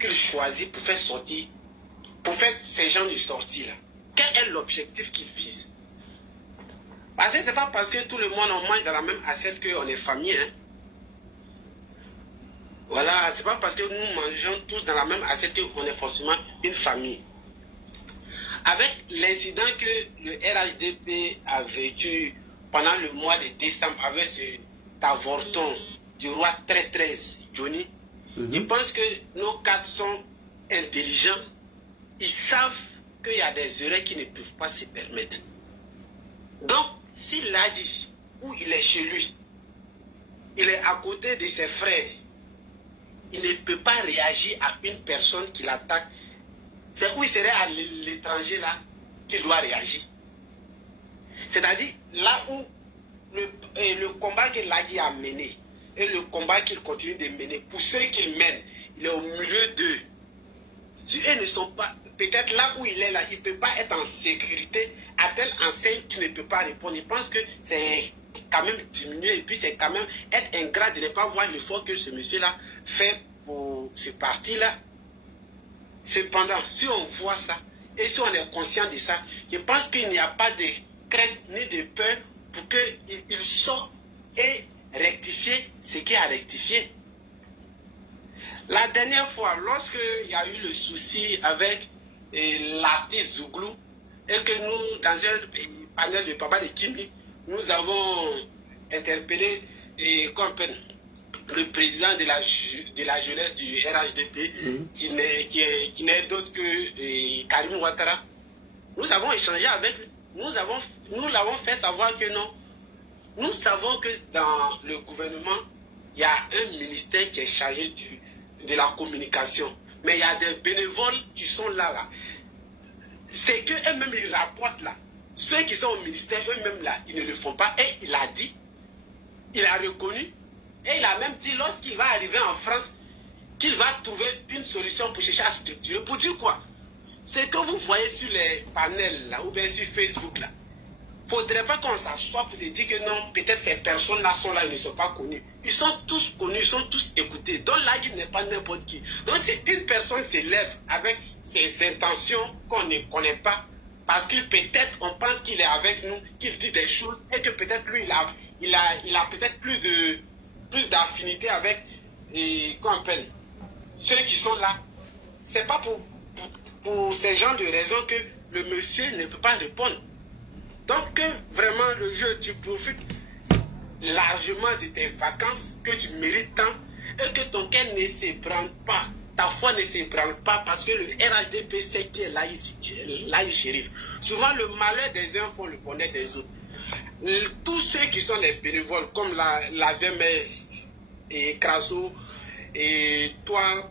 qu'il choisit pour faire sortir, pour faire ces gens de sortie-là? Quel est l'objectif qu'il vise? Parce que c'est pas parce que tout le monde on mange dans la même assiette qu'on est famille. Hein? Voilà, c'est pas parce que nous mangeons tous dans la même assiette qu'on est forcément une famille. Avec l'incident que le RHDP a vécu pendant le mois de décembre avec cet avorton du roi 13 Johnny, je pense que nos cadres sont intelligents. Ils savent qu'il y a des erreurs qui ne peuvent pas se permettre. Donc, s'il l'a dit, où il est chez lui, il est à côté de ses frères, il ne peut pas réagir à une personne qui l'attaque. C'est où il serait à l'étranger là qu'il doit réagir. C'est-à-dire là où le combat que Ladji a mené et le combat qu'il continue de mener, pour ceux qu'il mène, il est au milieu d'eux. Si eux ne sont pas, peut-être là où il est là, il ne peut pas être en sécurité à telle enseigne qu'il ne peut pas répondre. Je pense que c'est quand même diminuer et puis c'est quand même être ingrat de ne pas voir l'effort que ce monsieur-là fait pour ce parti-là. Cependant, si on voit ça et si on est conscient de ça, je pense qu'il n'y a pas de crainte ni de peur pour qu'il sorte et rectifier ce qui a rectifié. La dernière fois, lorsqu'il y a eu le souci avec l'artiste Zouglou et que nous, dans un panel de Papa de Kimi, nous avons interpellé le président de la jeunesse du RHDP, qui n'est d'autre que Karim Ouattara. Nous avons échangé avec lui. Nous l'avons fait savoir que non. Nous savons que dans le gouvernement, il y a un ministère qui est chargé de la communication. Mais il y a des bénévoles qui sont là. C'est qu'eux-mêmes, ils rapportent là. Ceux qui sont au ministère, eux-mêmes là, ils ne le font pas. Et il a dit, il a reconnu, et il a même dit, lorsqu'il va arriver en France, qu'il va trouver une solution pour chercher à structurer. Pour dire quoi? C'est que vous voyez sur les panels là, ou bien sur Facebook là, il ne faudrait pas qu'on s'assoie pour se dire que non, peut-être ces personnes-là sont là, ils ne sont pas connus. Ils sont tous connus, ils sont tous écoutés. Donc là, il n'est pas n'importe qui. Donc si une personne se lève avec ses intentions qu'on ne connaît pas, parce que peut-être on pense qu'il est avec nous, qu'il dit des choses, et que peut-être lui, il a peut-être plus d'affinité avec qu'on appelle ceux qui sont là. C'est pas pour ces genres de raisons que le monsieur ne peut pas répondre. Donc vraiment le jeu, tu profites largement de tes vacances que tu mérites tant et que ton cœur ne s'ébranle pas, ta foi ne s'ébranle pas parce que le RHDP sait qui est l'Aïe Chérif. Souvent le malheur des uns font le bonheur des autres. Tous ceux qui sont les bénévoles comme la VME et Crasso et toi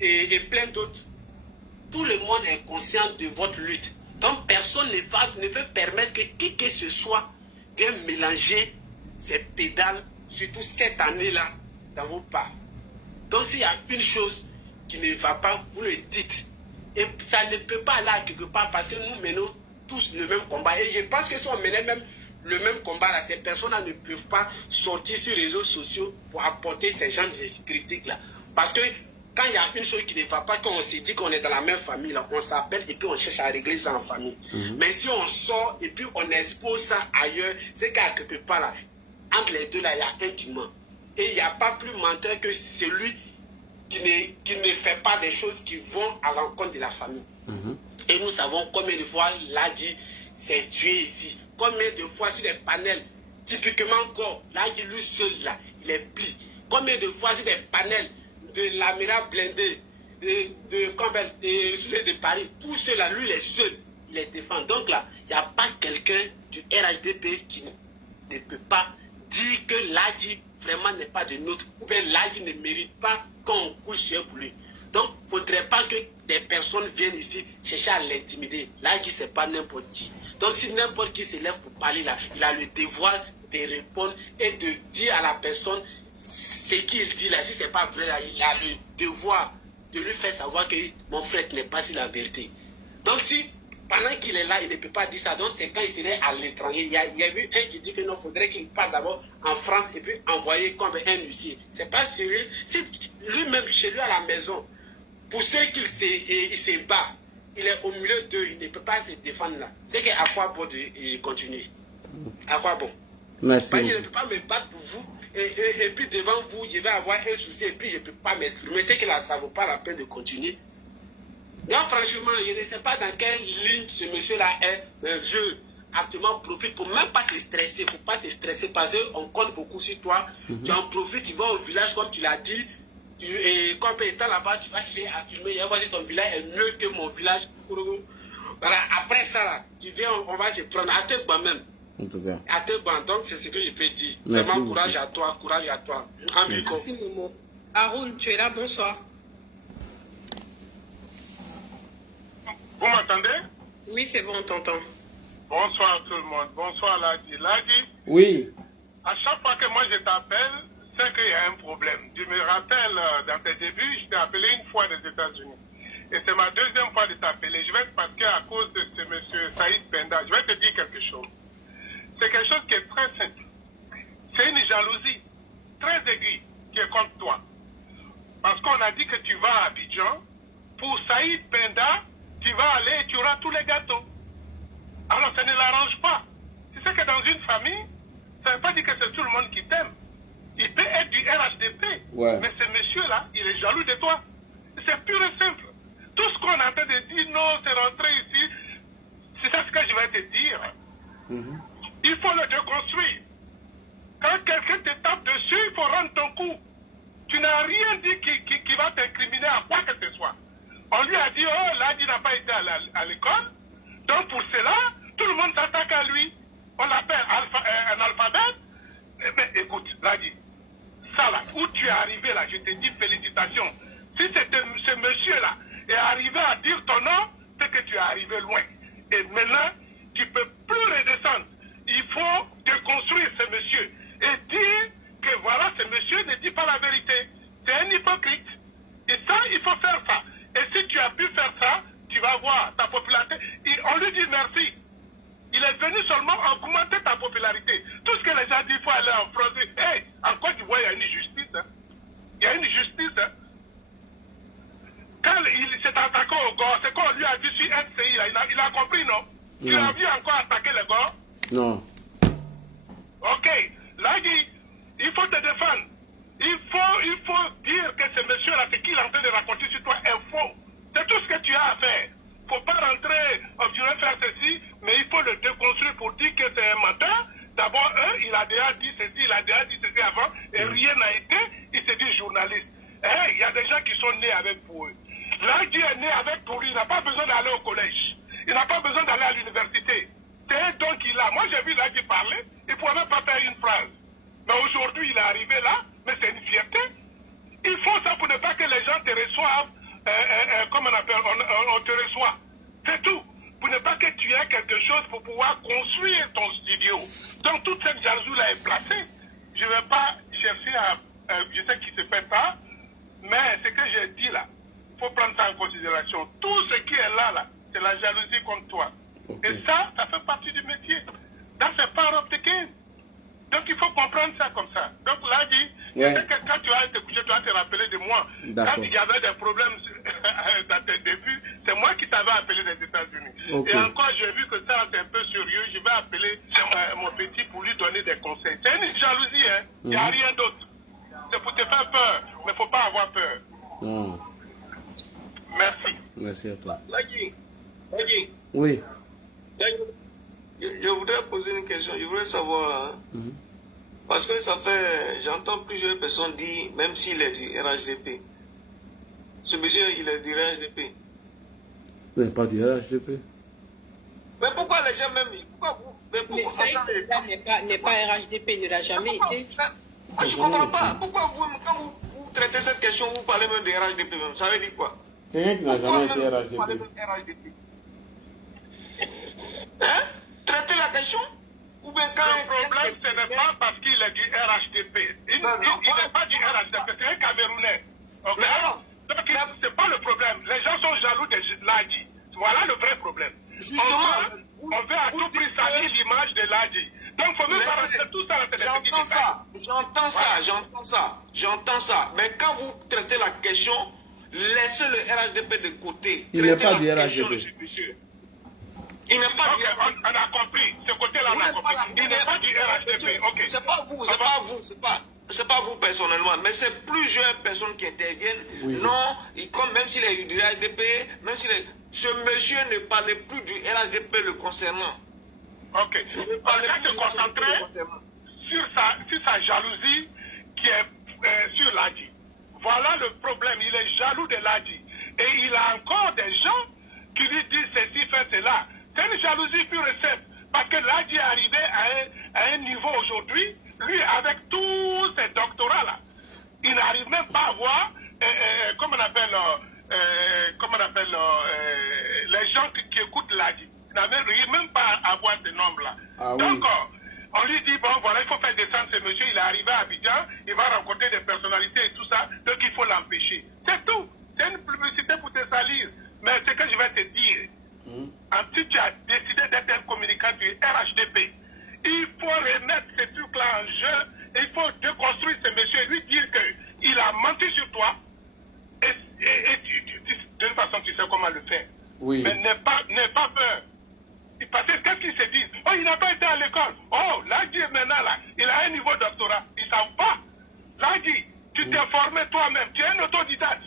et plein d'autres, tout le monde est conscient de votre lutte. Donc personne ne peut permettre que qui que ce soit vienne mélanger ces pédales, surtout cette année-là, dans vos pas. Donc s'il y a une chose qui ne va pas, vous le dites. Et ça ne peut pas aller à quelque part parce que nous menons tous le même combat. Et je pense que si on menait même le même combat, là, ces personnes-là ne peuvent pas sortir sur les réseaux sociaux pour apporter ces genres de critiques-là. Parce que quand il y a une chose qui ne va pas, quand on se dit qu'on est dans la même famille, là, on s'appelle et puis on cherche à régler ça en famille. Mais si on sort et puis on expose ça ailleurs, c'est qu'à quelque part, là, entre les deux, là, il y a un qui ment. Et il n'y a pas plus menteur que celui qui ne fait pas des choses qui vont à l'encontre de la famille. Et nous savons combien de fois Ladji s'est tué ici. Combien de fois sur des panels, typiquement encore, Ladji lui seul, là, il est pris. Combien de fois sur des panels de l'Amira blindé, de Paris, tout cela, lui, il est seul, il les défend. Donc là, il n'y a pas quelqu'un du RHDP qui ne peut pas dire que Ladji vraiment n'est pas de nôtre, ou bien Ladji ne mérite pas qu'on couche sur lui. Donc, il ne faudrait pas que des personnes viennent ici chercher à l'intimider. Là, qui c'est pas n'importe qui. Donc, si n'importe qui se lève pour parler là, il a le devoir de répondre et de dire à la personne ce qu'il dit là. Si c'est pas vrai là, il a le devoir de lui faire savoir que mon frère n'est pas sur la vérité. Donc, si pendant qu'il est là, il ne peut pas dire ça, donc c'est quand il serait à l'étranger. Il y a eu un qui dit que non, il faudrait qu'il parte d'abord en France et puis envoyer comme un huissier. C'est pas sérieux. Si lui-même, chez lui à la maison, pour ceux qu'il se bat, il est au milieu d'eux, il ne peut pas se défendre là. C'est qu'à quoi bon de continuer? À quoi bon? Merci. Parce qu'il ne peut pas me battre pour vous. Et puis devant vous, je vais avoir un souci et puis je ne peux pas m'exprimer. C'est que là, ça ne vaut pas la peine de continuer. Donc franchement, je ne sais pas dans quelle ligne ce monsieur-là est. Je actuellement profite pour même pas te stresser. Il ne faut pas te stresser parce qu'on compte beaucoup sur toi. Tu en profites, tu vas au village comme tu l'as dit. Et comme étant là-bas, tu vas chercher à filmer. Et voir si ton village est mieux que mon village. Voilà. Après ça, là, tu viens, on va se prendre à tes bancs même. En tout cas. À tes bancs. Donc c'est ce que je peux dire. Merci Vraiment, beaucoup. courage à toi, courage à toi. Amico. Merci, Momo. Haroun, tu es là, bonsoir. Vous m'entendez? Oui, c'est bon, on t'entend. Bonsoir tout le monde. Bonsoir Ladi. Ladi, Oui. à chaque fois que moi je t'appelle, c'est qu'il y a un problème. Tu me rappelles, dans tes débuts, je t'ai appelé une fois des États-Unis. Et c'est ma deuxième fois de t'appeler. Je vais parce qu'à cause de ce monsieur Saïd Penda, je vais te dire quelque chose. C'est quelque chose qui est très simple. C'est une jalousie très aiguë qui est contre toi. Parce qu'on a dit que tu vas à Abidjan. Pour Saïd Penda, tu vas aller et tu auras tous les gâteaux. Alors ça ne l'arrange pas. Tu sais que dans une famille, ça ne veut pas dire que c'est tout le monde qui t'aime. Il peut être du RHDP. Ouais. Mais ce monsieur-là, il est jaloux de toi. C'est pur et simple. Tout ce qu'on a en train de dire, non, c'est rentré ici, c'est ça ce que je vais te dire. Il faut le déconstruire. Quand quelqu'un te tape dessus, il faut rendre ton coup. Tu n'as rien dit qui va t'incriminer à quoi que ce soit. On lui a dit, oh, là, il n'a pas été à l'école. Donc pour cela, tout le monde s'attaque à lui. On l'appelle un alphabet. Mais écoute, là, ça là, où tu es arrivé là, je te dis félicitations. Si ce monsieur-là est arrivé à dire ton nom, c'est que tu es arrivé loin. Et maintenant, tu ne peux plus redescendre. Il faut déconstruire ce monsieur et dire que voilà, ce monsieur ne dit pas la vérité. C'est un hypocrite. Et ça, il faut faire ça. Et si tu as pu faire ça, tu vas voir ta popularité. On lui dit merci. Il est venu seulement augmenter ta popularité. Tout ce que les gens disent, il faut aller en France. Hey, en Côte d'Ivoire, il y a une justice. Hein. Il y a une justice. Hein. Quand il s'est attaqué au gars, c'est qu'on lui a dit sur NCI, là, il a compris, non? Tu l'as vu encore attaquer les gars? Non. Ok. Là, il faut te défendre. Il faut dire que ce monsieur-là, ce qu'il est en train de raconter sur toi est faux. C'est tout ce que tu as à faire. Il ne faut pas rentrer, tu veux faire ceci, mais il faut le déconstruire pour dire que c'est un menteur. D'abord, il a déjà dit ceci, il a déjà dit ceci avant, et rien n'a été, il se dit journaliste. Il y a des gens qui sont nés avec pour eux. Là, Dieu est né avec pour lui, il n'a pas besoin d'aller au collège. Il n'a pas besoin d'aller à l'université. C'est un don qu'il a. Moi, j'ai vu Ladi parler, il ne pouvait même pas faire une phrase. Mais aujourd'hui, il est arrivé là, mais c'est une fierté. Il faut ça pour ne pas que les gens te reçoivent, comme on appelle, on te reçoit. C'est tout. Pour ne pas que tu aies quelque chose pour pouvoir construire ton studio. Donc toute cette jalousie-là est placée. Je ne vais pas chercher à... je sais qu'il se fait ça, mais ce que j'ai dit là, il faut prendre ça en considération. Tout ce qui est là, c'est la jalousie contre toi. Okay. Et ça fait partie du métier. That's part of the game. Donc il faut comprendre ça comme ça. Donc là, je sais que quand tu vas te coucher, tu vas te rappeler de moi. Quand il y avait des problèmes dans tes débuts, c'est moi qui t'avais appelé des États-Unis. Okay. Et encore, j'ai vu que ça c'est un peu sérieux. Je vais appeler mon petit pour lui donner des conseils. C'est une jalousie, hein. Il n'y a rien d'autre. C'est pour te faire peur, mais il ne faut pas avoir peur. Merci. Merci à toi. Ladi. Oui. Je voudrais poser une question. Je voudrais savoir, parce que ça fait, j'entends plusieurs personnes dire, même s'il est du RHDP, ce monsieur, il est du RHDP. Mais pas du RHDP. Mais pourquoi les gens même, pourquoi vous... Mais ça, n'est pas RHDP, il ne l'a jamais été. Je ne comprends pas. Pourquoi vous, quand vous traitez cette question, vous parlez même des RHDP. Ça veut dire quoi? Quelqu'un qui n'a jamais été RHDP. Hein? Traitez la question? Ou bien quand le problème, ce n'est pas parce qu'il est du RHDP. Il n'est pas du RHDP, c'est un Camerounais. Okay? Mais alors, donc, c'est pas le problème. Les gens sont jaloux de Ladi. Voilà le vrai problème. On veut à tout prix salir l'image de Ladi. Donc, il faut même pas rester tout ça. J'entends ça. Mais quand vous traitez la question, laissez le RHDP de côté. Il n'est pas du RHDP. Il n'est pas du RHDP. On a compris. Ce côté-là, on a compris. Il n'est pas du RHDP. Ok. C'est pas vous personnellement, mais c'est plusieurs personnes qui interviennent. Oui. Non, même s'il est du RHDP, même s'il est... Ce monsieur ne parlait plus du RHDP le concernant. Ok. On va se concentrer sur sa jalousie qui est sur Ladi. Voilà le problème. Il est jaloux de Ladi. Et il a encore des gens qui lui disent ceci, fait cela. C'est une jalousie pure et simple. Parce que Ladi est arrivé à un niveau aujourd'hui, lui, avec tous ses doctorats-là, il n'arrive même pas à voir, comment on appelle les gens qui écoutent Ladi. Il n'arrive même pas à voir ces nombres-là. Ah, donc, oui. On lui dit, bon, voilà, il faut faire descendre ce monsieur, il est arrivé à Abidjan, il va rencontrer des personnalités et tout ça, donc il faut l'empêcher. C'est tout. C'est une publicité pour te salir. Mais ce que je vais te dire, si tu as décidé d'être un communicant du RHDP, il faut remettre ce truc-là en jeu, il faut déconstruire ce monsieur et lui dire qu'il a menti sur toi, et de toute façon, tu sais comment le faire. Oui. Mais n'aie pas peur. Parce que qu'est-ce qu'ils se disent? Oh, il n'a pas été à l'école. Oh, Ladi maintenant là, il a un niveau de doctorat. Ils ne savent pas. Ladi, tu t'es formé toi-même. Tu es un autodidacte.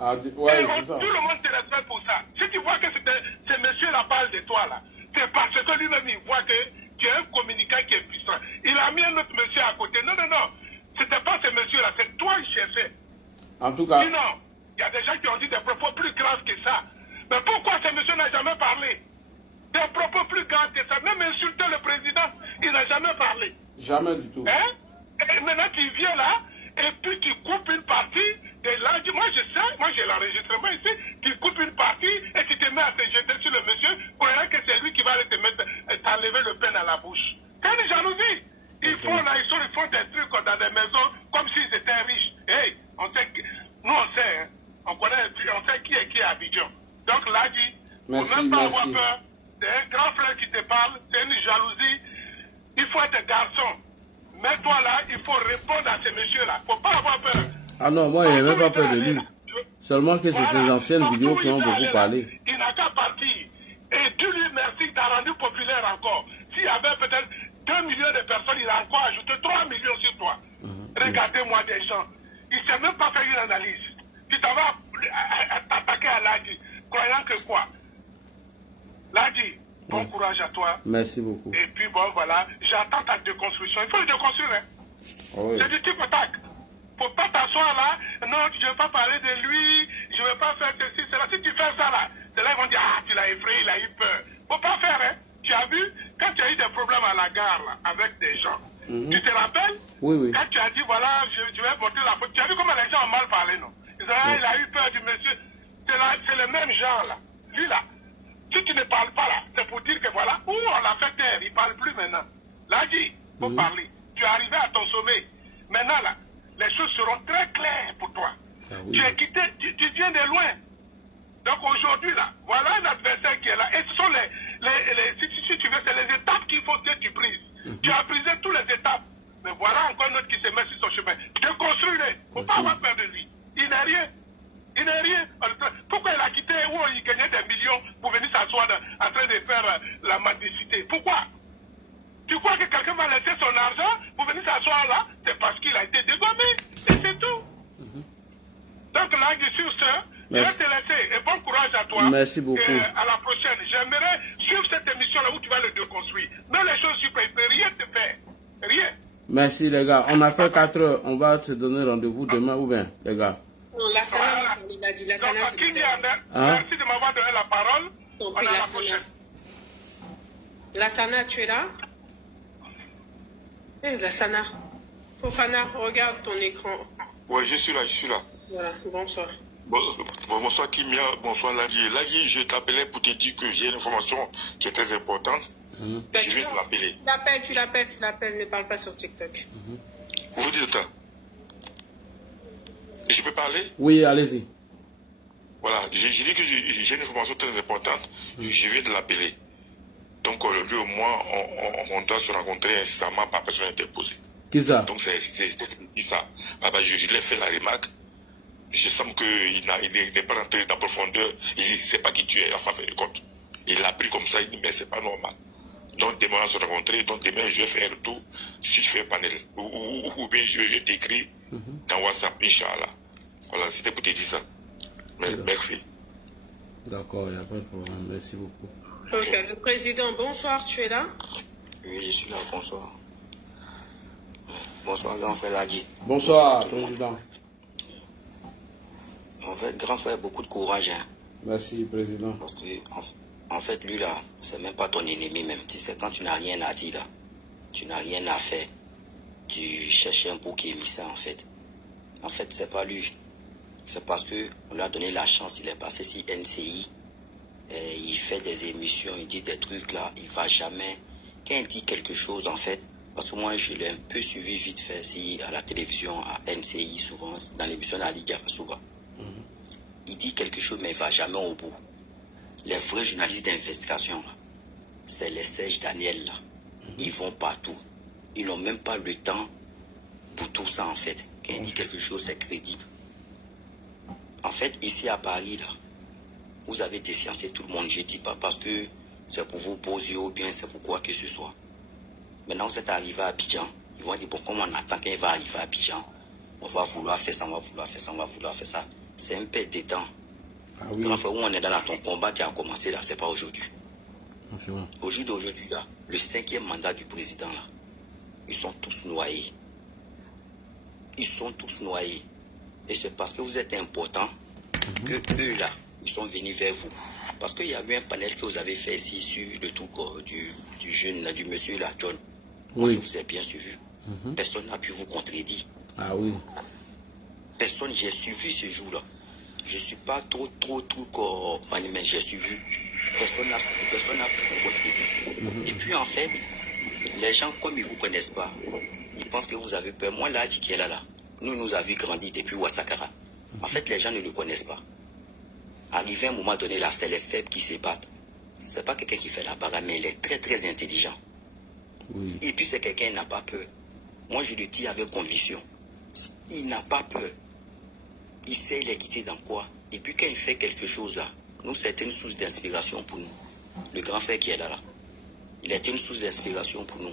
Ah, ouais, tout le monde te respecte pour ça. Si tu vois que ce monsieur-là parle de toi là, c'est parce que lui-même il voit que tu es un communicant qui est puissant. Il a mis un autre monsieur à côté. Non. C'était pas ce monsieur-là, c'est toi qui cherchais. En tout cas. Sinon, il y a des gens qui ont dit des propos plus graves que ça. Mais pourquoi ce monsieur n'a jamais parlé? Des propos plus graves que ça. Même insulter le président, il n'a jamais parlé. Jamais du tout. Hein? Et maintenant tu viens là, et puis tu coupes une partie de Ladi. Moi je sais, moi j'ai l'enregistrement ici, tu coupes une partie et tu te mets à te jeter sur le monsieur, croyant que c'est lui qui va aller t'enlever le pain à la bouche. C'est une jalousie. Ils font des trucs dans des maisons comme s'ils étaient riches. Hey, nous on sait, hein, on sait qui est à Abidjan. Donc Ladi, il ne faut même pas avoir peur. C'est un grand frère qui te parle, c'est une jalousie. Il faut être garçon. Mets-toi là, il faut répondre à ces messieurs-là. Il ne faut pas avoir peur. Ah non, moi, il n'y a même pas peur de lui. Seulement que c'est ces anciennes vidéos qui ont beaucoup parlé. Il n'a qu'à partir. Et Dieu lui merci, t'as rendu populaire encore. S'il y avait peut-être 2 millions de personnes, il a encore ajouté 3 millions sur toi. Regardez-moi des gens. Il ne sait même pas faire une analyse. Tu t'en vas t'attaquer à Ladi, croyant que quoi? Ladi, bon courage à toi. Merci beaucoup. Et puis bon, voilà, j'attends ta déconstruction. Il faut le déconstruire, hein. Oh oui. C'est du type attaque. Faut pas t'asseoir là, non, je ne veux pas parler de lui, je ne veux pas faire ceci, cela. Si tu fais ça là, c'est là qu'ils vont dire, ah, tu l'as effrayé, il a eu peur. Faut pas faire, hein. Tu as vu, quand tu as eu des problèmes à la gare là, avec des gens, tu te rappelles? Oui. Quand tu as dit, voilà, je vais porter la faute, tu as vu comment les gens ont mal parlé, non? Ils ont dit, il a eu peur du monsieur. C'est le même genre là. Lui là. Si tu ne parles pas là, c'est pour dire que voilà, on l'a fait taire, il ne parle plus maintenant. Ladi, il faut parler. Tu es arrivé à ton sommet. Maintenant là, les choses seront très claires pour toi. Ah, oui. Tu es quitté, tu viens de loin. Donc aujourd'hui là, voilà un adversaire qui est là. Et ce sont si tu veux, c'est les étapes qu'il faut que tu brises. Tu as brisé toutes les étapes. Mais voilà encore un autre qui se met sur son chemin. Déconstruis-le. Il ne faut pas avoir peur de lui. Il n'est rien. Il n'est rien. Pourquoi il a quitté où il gagnait des millions pour venir s'asseoir en train de faire la mendicité? Pourquoi? Tu crois que quelqu'un va laisser son argent pour venir s'asseoir là? C'est parce qu'il a été dégommé. Et c'est tout. Donc là, sur ce, je vais te laisser. Et bon courage à toi. Merci beaucoup. Et à la prochaine. J'aimerais suivre cette émission-là où tu vas le déconstruire. Mais les choses super, il ne peut rien te faire. Rien. Merci les gars. On a fait 4 heures. On va se donner rendez-vous demain ou bien, les gars? Non, la Sana, merci de m'avoir donné la parole. La Sana, tu es là? La Sana. Fofana, regarde ton écran. Ouais, je suis là. Voilà, bonsoir. Bonsoir Kimia, bonsoir Ladi. Ladi, je t'appelais pour te dire que j'ai une information qui est très importante. Je vais te l'appeler. Tu l'appelles, ne parle pas sur TikTok. Vous dites ça? Je peux parler? Oui, allez-y. Voilà, j'ai dit que j'ai une information très importante. Je vais te l'appeler. Donc, lui au moins, on doit se rencontrer incessamment par personne interposée. Qui ça? Donc, c'est ça. Je l'ai fait la remarque. Je sens qu'il n'est pas rentré dans la profondeur. Il dit, c'est pas qui tu es, enfin, fait le compte. Il l'a pris comme ça, il dit, mais c'est pas normal. Donc, demain, on va se rencontrer. Donc, demain, je vais faire un retour si je fais un panel. Ou bien, je vais t'écrire dans WhatsApp, Inch'Allah. Voilà, c'était pour te dire ça. Merci. D'accord, il n'y a pas de problème. Merci beaucoup. Ok, le président, bonsoir, tu es là? Oui, je suis là, bonsoir. Bonsoir, grand frère Ladi. Bonsoir, président. En fait, grand frère, beaucoup de courage. Hein. Merci, président. Parce que, en fait, lui, là, c'est même pas ton ennemi, même. Tu sais, quand tu n'as rien à dire, là, tu n'as rien à faire, tu cherches un bouc émissaire, en fait. En fait, c'est pas lui. C'est parce qu'on lui a donné la chance, il est passé sur NCI. Il fait des émissions, il dit des trucs là, il va jamais. Quand il dit quelque chose, en fait, parce que moi, je l'ai un peu suivi vite fait si à la télévision, à NCI, souvent, dans l'émission de la Ligue, souvent. Il dit quelque chose, mais il ne va jamais au bout. Les vrais journalistes d'investigation, c'est les Serge Daniel, là. Ils vont partout. Ils n'ont même pas le temps pour tout ça, en fait. Quand il dit quelque chose, c'est crédible. En fait, ici à Paris, là, vous avez défiancé tout le monde. Je ne dis pas parce que c'est pour vous poser ou bien c'est pour quoi que ce soit. Maintenant, vous êtes arrivé à Abidjan. Ils vont dire, bon, comme on attend qu'il va arriver à Abidjan, on va vouloir faire ça, on va vouloir faire ça, on va vouloir faire ça. C'est un peu de temps. Ah oui. Quand on est dans ton combat qui a commencé là, c'est pas aujourd'hui. Aujourd'hui, là, le 5e mandat du président, là, ils sont tous noyés. Ils sont tous noyés. Et c'est parce que vous êtes important que eux, là, ils sont venus vers vous. Parce qu'il y a eu un panel que vous avez fait ici sur le truc du jeune, là, du monsieur, là, John. Oui. Moi, je vous ai bien suivi. Personne n'a pu vous contredire. Ah oui. Personne, j'ai suivi ce jour-là. Je ne suis pas trop, mais j'ai suivi. Personne n'a pu vous contredire. Et puis, en fait, les gens, comme ils ne vous connaissent pas, ils pensent que vous avez peur. Moi, là, qui est là, nous avons grandi depuis Ouassakara. En fait, les gens ne le connaissent pas. Arrivé à un moment donné, là, c'est les faibles qui se battent. Ce n'est pas quelqu'un qui fait la bagarre, mais il est très, très intelligent. Oui. Et puis, c'est quelqu'un qui n'a pas peur. Moi, je le dis avec conviction. Il n'a pas peur. Il sait les quitter dans quoi. Et puis, quand il fait quelque chose là, nous, c'est une source d'inspiration pour nous. Le grand frère qui est là, il est une source d'inspiration pour nous.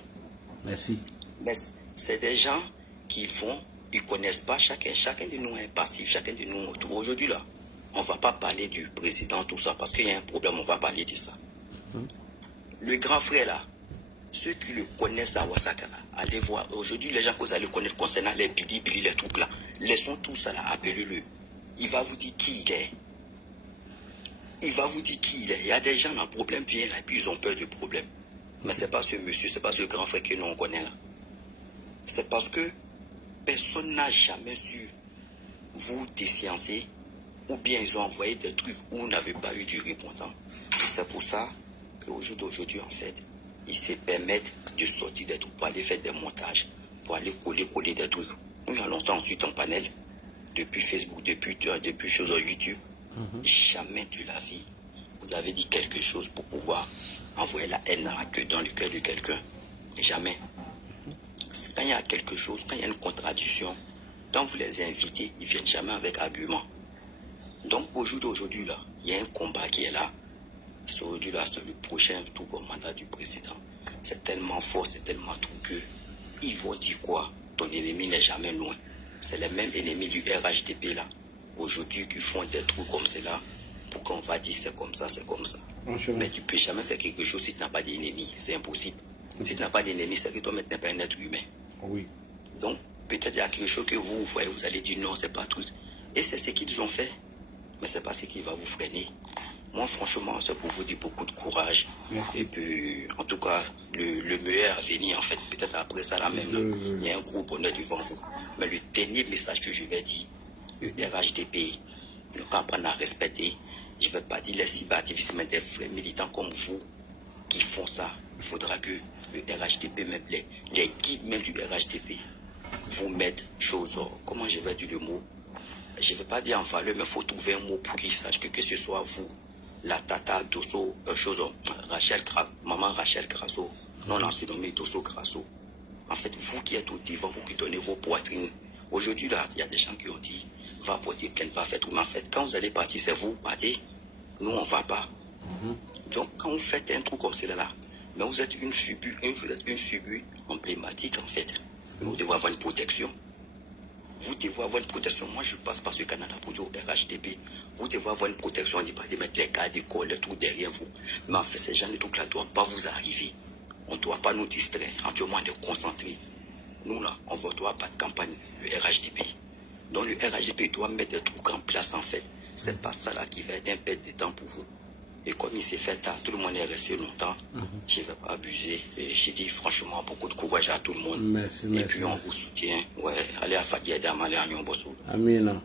Merci. Mais c'est des gens qui font, ils ne connaissent pas chacun de nous est passif, chacun de nous autour. Aujourd'hui, là, on ne va pas parler du président, tout ça, parce qu'il y a un problème, on va parler de ça. Le grand frère, là, ceux qui le connaissent à Ouassakara, allez voir. Aujourd'hui, les gens que vous allez connaître concernant les bili, les trucs là, laissons tout ça là, appelez-le. Il va vous dire qui il est. Il va vous dire qui il est. Il y a des gens, un problème vient là, et puis ils ont peur du problème. Mais ce n'est pas ce monsieur, ce n'est pas ce grand frère que nous on connaît là. C'est parce que personne n'a jamais su vous défiancer, ou bien ils ont envoyé des trucs où vous n'avez pas eu du répondant. C'est pour ça qu'aujourd'hui, en fait, ils se permettent de sortir des trucs pour aller faire des montages, pour aller coller des trucs. Nous, il y a longtemps ensuite en panel, depuis Facebook, depuis choses sur YouTube, jamais de la vie, vous avez dit quelque chose pour pouvoir envoyer la haine dans le cœur de quelqu'un. Jamais. Quand il y a quelque chose, quand il y a une contradiction, quand vous les invitez, ils ne viennent jamais avec argument. Donc aujourd'hui, là, il y a un combat qui est là. Aujourd'hui, là, c'est le prochain tour au mandat du président. C'est tellement fort, c'est tellement tout que ils vont dire quoi? Ton ennemi n'est jamais loin. C'est les mêmes ennemis du RHDP là. Aujourd'hui, qui font des trucs comme cela pour qu'on va dire c'est comme ça, c'est comme ça. Mais tu ne peux jamais faire quelque chose si tu n'as pas d'ennemi. C'est impossible. Si tu n'as pas d'ennemi, c'est que toi, tu n'es pas un être humain. Oui. Donc, peut-être il y a quelque chose que vous voyez, vous allez dire non, c'est pas tout. Et c'est ce qu'ils ont fait. Mais ce n'est pas ce qui va vous freiner. Moi, franchement, c'est pour vous dire beaucoup de courage. Merci. Et puis, en tout cas, le meilleur à venir, en fait, peut-être après ça, là même, il y a un gros bonheur devant vous. Mais le dernier message que je vais dire, le RHDP, ne pas apprendre à respecter. Je ne vais pas dire les cyberaktivistes, mais des vrais militants comme vous qui font ça. Il faudra que le RHDP, même les guides même du RHDP, vous mettent choses, comment je vais dire le mot, je ne vais pas dire en valeur, mais il faut trouver un mot pour qu'ils sachent que ce soit vous, la Tata Dosso, maman Rachel Grasso, non l'ancien nommé Dosso Grasso. En fait, vous qui êtes au devant, vous qui donnez vos poitrines. Aujourd'hui, là, il y a des gens qui ont dit, va porter plainte, va faire tout. Mais en fait, quand vous allez partir, c'est vous, partez. Nous, on ne va pas. Donc, quand vous faites un truc comme cela, mais vous êtes une subu emblématique, en fait. Vous devez avoir une protection. Vous devez avoir une protection. Moi, je passe par ce Canada pour dire au RHDP. Vous devez avoir une protection. On ne dit pas de mettre les cas d'école, les trucs derrière vous. Mais en fait, ces gens de trucs-là ne doivent pas vous arriver. On ne doit pas nous distraire. Entièrement de concentrer. Nous, là, on ne doit pas de campagne, le RHDP. Donc, le RHDP doit mettre des trucs en place, en fait. C'est pas ça, là, qui va être un perte de temps pour vous. Et comme il s'est fait tard, tout le monde est resté longtemps. Je ne vais pas abuser. Et j'ai dit, franchement, beaucoup de courage à tout le monde. Merci, et puis, on vous soutient. Ouais, allez à Fadi Adam, allez à Nyomboso. Amina.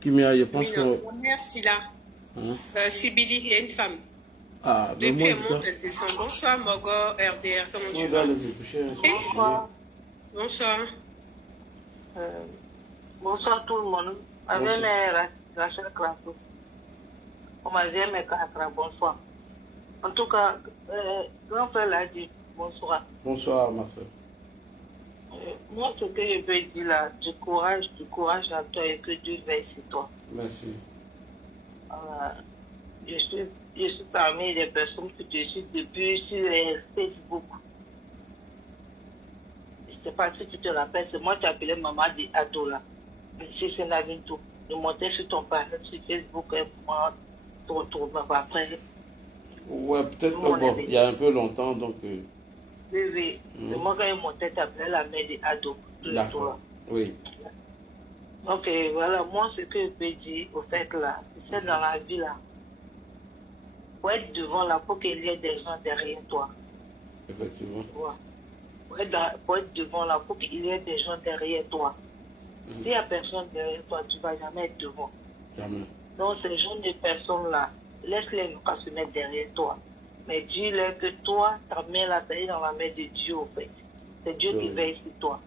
Kimia, je pense que... Merci, là. Sibili, il y a une femme. Ah, depuis un moment, elle descend. Bonsoir, Mogo, RDR. Comment tu vas? Bonsoir. Bonsoir tout le monde. Avec mes Rachel Grasso. On m'a dit mes quatre, bonsoir. En tout cas, grand frère l'a dit, bonsoir. Bonsoir, ma soeur. Moi, ce que je veux dire là, du courage à toi et que Dieu veille sur toi. Merci. Je suis parmi les personnes qui te suivent depuis sur Facebook. Je ne sais pas si tu te rappelles, c'est moi qui appelais maman d'ado là. Si c'est Navinto. Je montais sur ton panel sur Facebook et moi, après. Ouais, peut-être bon, il y a un peu longtemps, donc... Oui. Moi, quand je montais, tu appelais la mère d'ado. D'accord, oui. Donc, voilà, moi, ce que je peux dire, au fait, là, c'est dans la vie, là, pour être devant, là, il faut qu'il y ait des gens derrière toi. Effectivement. Pour être devant, là, il faut qu'il y ait des gens derrière toi. S'il n'y a personne derrière toi, tu ne vas jamais être devant. Jamais. Donc, ces gens de personnes-là, laisse-les ne pas se mettre derrière toi. Mais dis-leur que toi, ta main là, tu es dans la main de Dieu, au fait. C'est Dieu qui veille sur toi.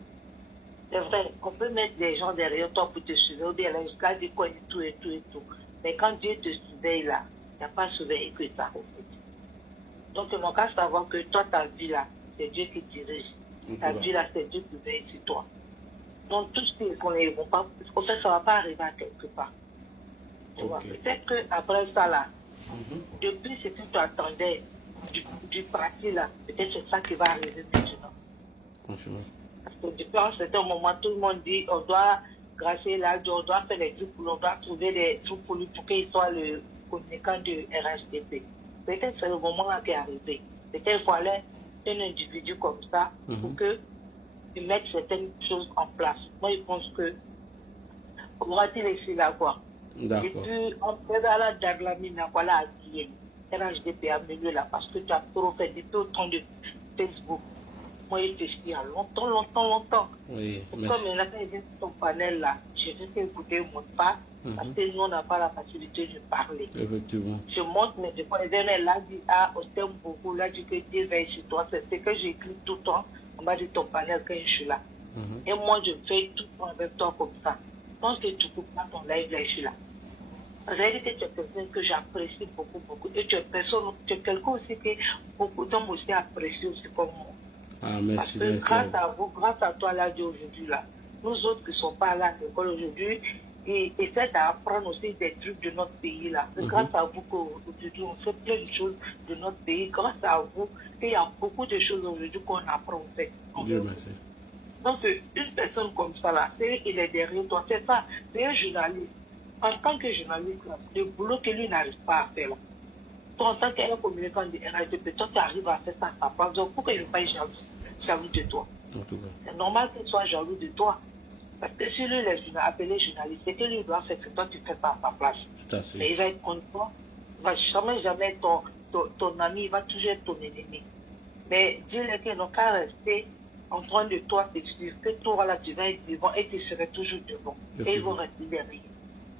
C'est vrai, on peut mettre des gens derrière toi pour te surveiller, ou bien là, jusqu'à dire quoi, et tout. Mais quand Dieu te surveille là, il n'y a pas surveillé que ça, au fait. Donc, il manque à savoir que toi, ta vie là, c'est Dieu qui dirige. Ta vie là, c'est Dieu qui veille sur toi. Donc, tout ce qu'on ne vont pas, en fait, ça ne va pas arriver à quelque part. Tu vois, peut-être qu'après ça là, depuis ce que tu attendais du passé là, peut-être c'est ça qui va arriver maintenant. Franchement. Parce que depuis un certain moment, tout le monde dit on doit grâcer là, on doit faire des trucs, on doit trouver des trucs pour lui pour qu'il soit le communicant du RHDP. Peut-être c'est le moment là qui est arrivé. Peut-être qu'il fallait un individu comme ça pour que il mette certaines choses en place. Moi, je pense que on aura-t-il ici là quoi. Et puis, on peut aller à Daglamine, voilà, à Guillaume. RHDP a mené là parce que tu as trop fait depuis autant de Facebook. Moi, je te suis il y a longtemps. Oui, comme maintenant, quand il vient sur ton panel là, je vais t'écouter mon pas parce que nous, on n'a pas la facilité de parler. Effectivement. Je montre, mais des fois, les derniers là dit, on t'aime beaucoup, là, dit que Dieu veille sur toi. C'est ce que j'écris tout le temps en bas de ton panel quand je suis là. Et moi, je fais tout avec toi comme ça. Je pense que tu ne coupes pas ton live là, je suis là. En réalité, tu es quelqu'un que j'apprécie beaucoup. Et tu es quelqu'un aussi que beaucoup d'hommes aussi apprécient aussi comme moi. Ah, merci. Parce que grâce à vous, grâce à toi là d'aujourd'hui là, nous autres qui ne sommes pas là à l'école aujourd'hui, et essaient d'apprendre aussi des trucs de notre pays là. Grâce à vous qu'aujourd'hui on fait plein de choses de notre pays. Grâce à vous qu'il y a beaucoup de choses aujourd'hui qu'on apprend en fait. Dieu merci. Donc une personne comme ça là, il est derrière toi, c'est ça, c'est un journaliste. En tant que journaliste, le boulot que lui n'arrive pas à faire là. Toi, en tant qu'un communicant de RHDP, toi, tu arrives à faire ça à sa place. Donc, pourquoi il ne pas être jaloux de toi? C'est normal qu'il soit jaloux de toi. Parce que si lui, il est appelé journaliste, c'est que lui doit faire ce que toi, tu ne fais pas à sa place. Mais il va être contre toi. va jamais ton ami, il va toujours être ton ennemi. Mais dis-leur qu'ils n'ont qu'à rester en train de toi t'expliquer que toi là tu vas être devant et tu serais toujours devant. Et ils vont rester derrière.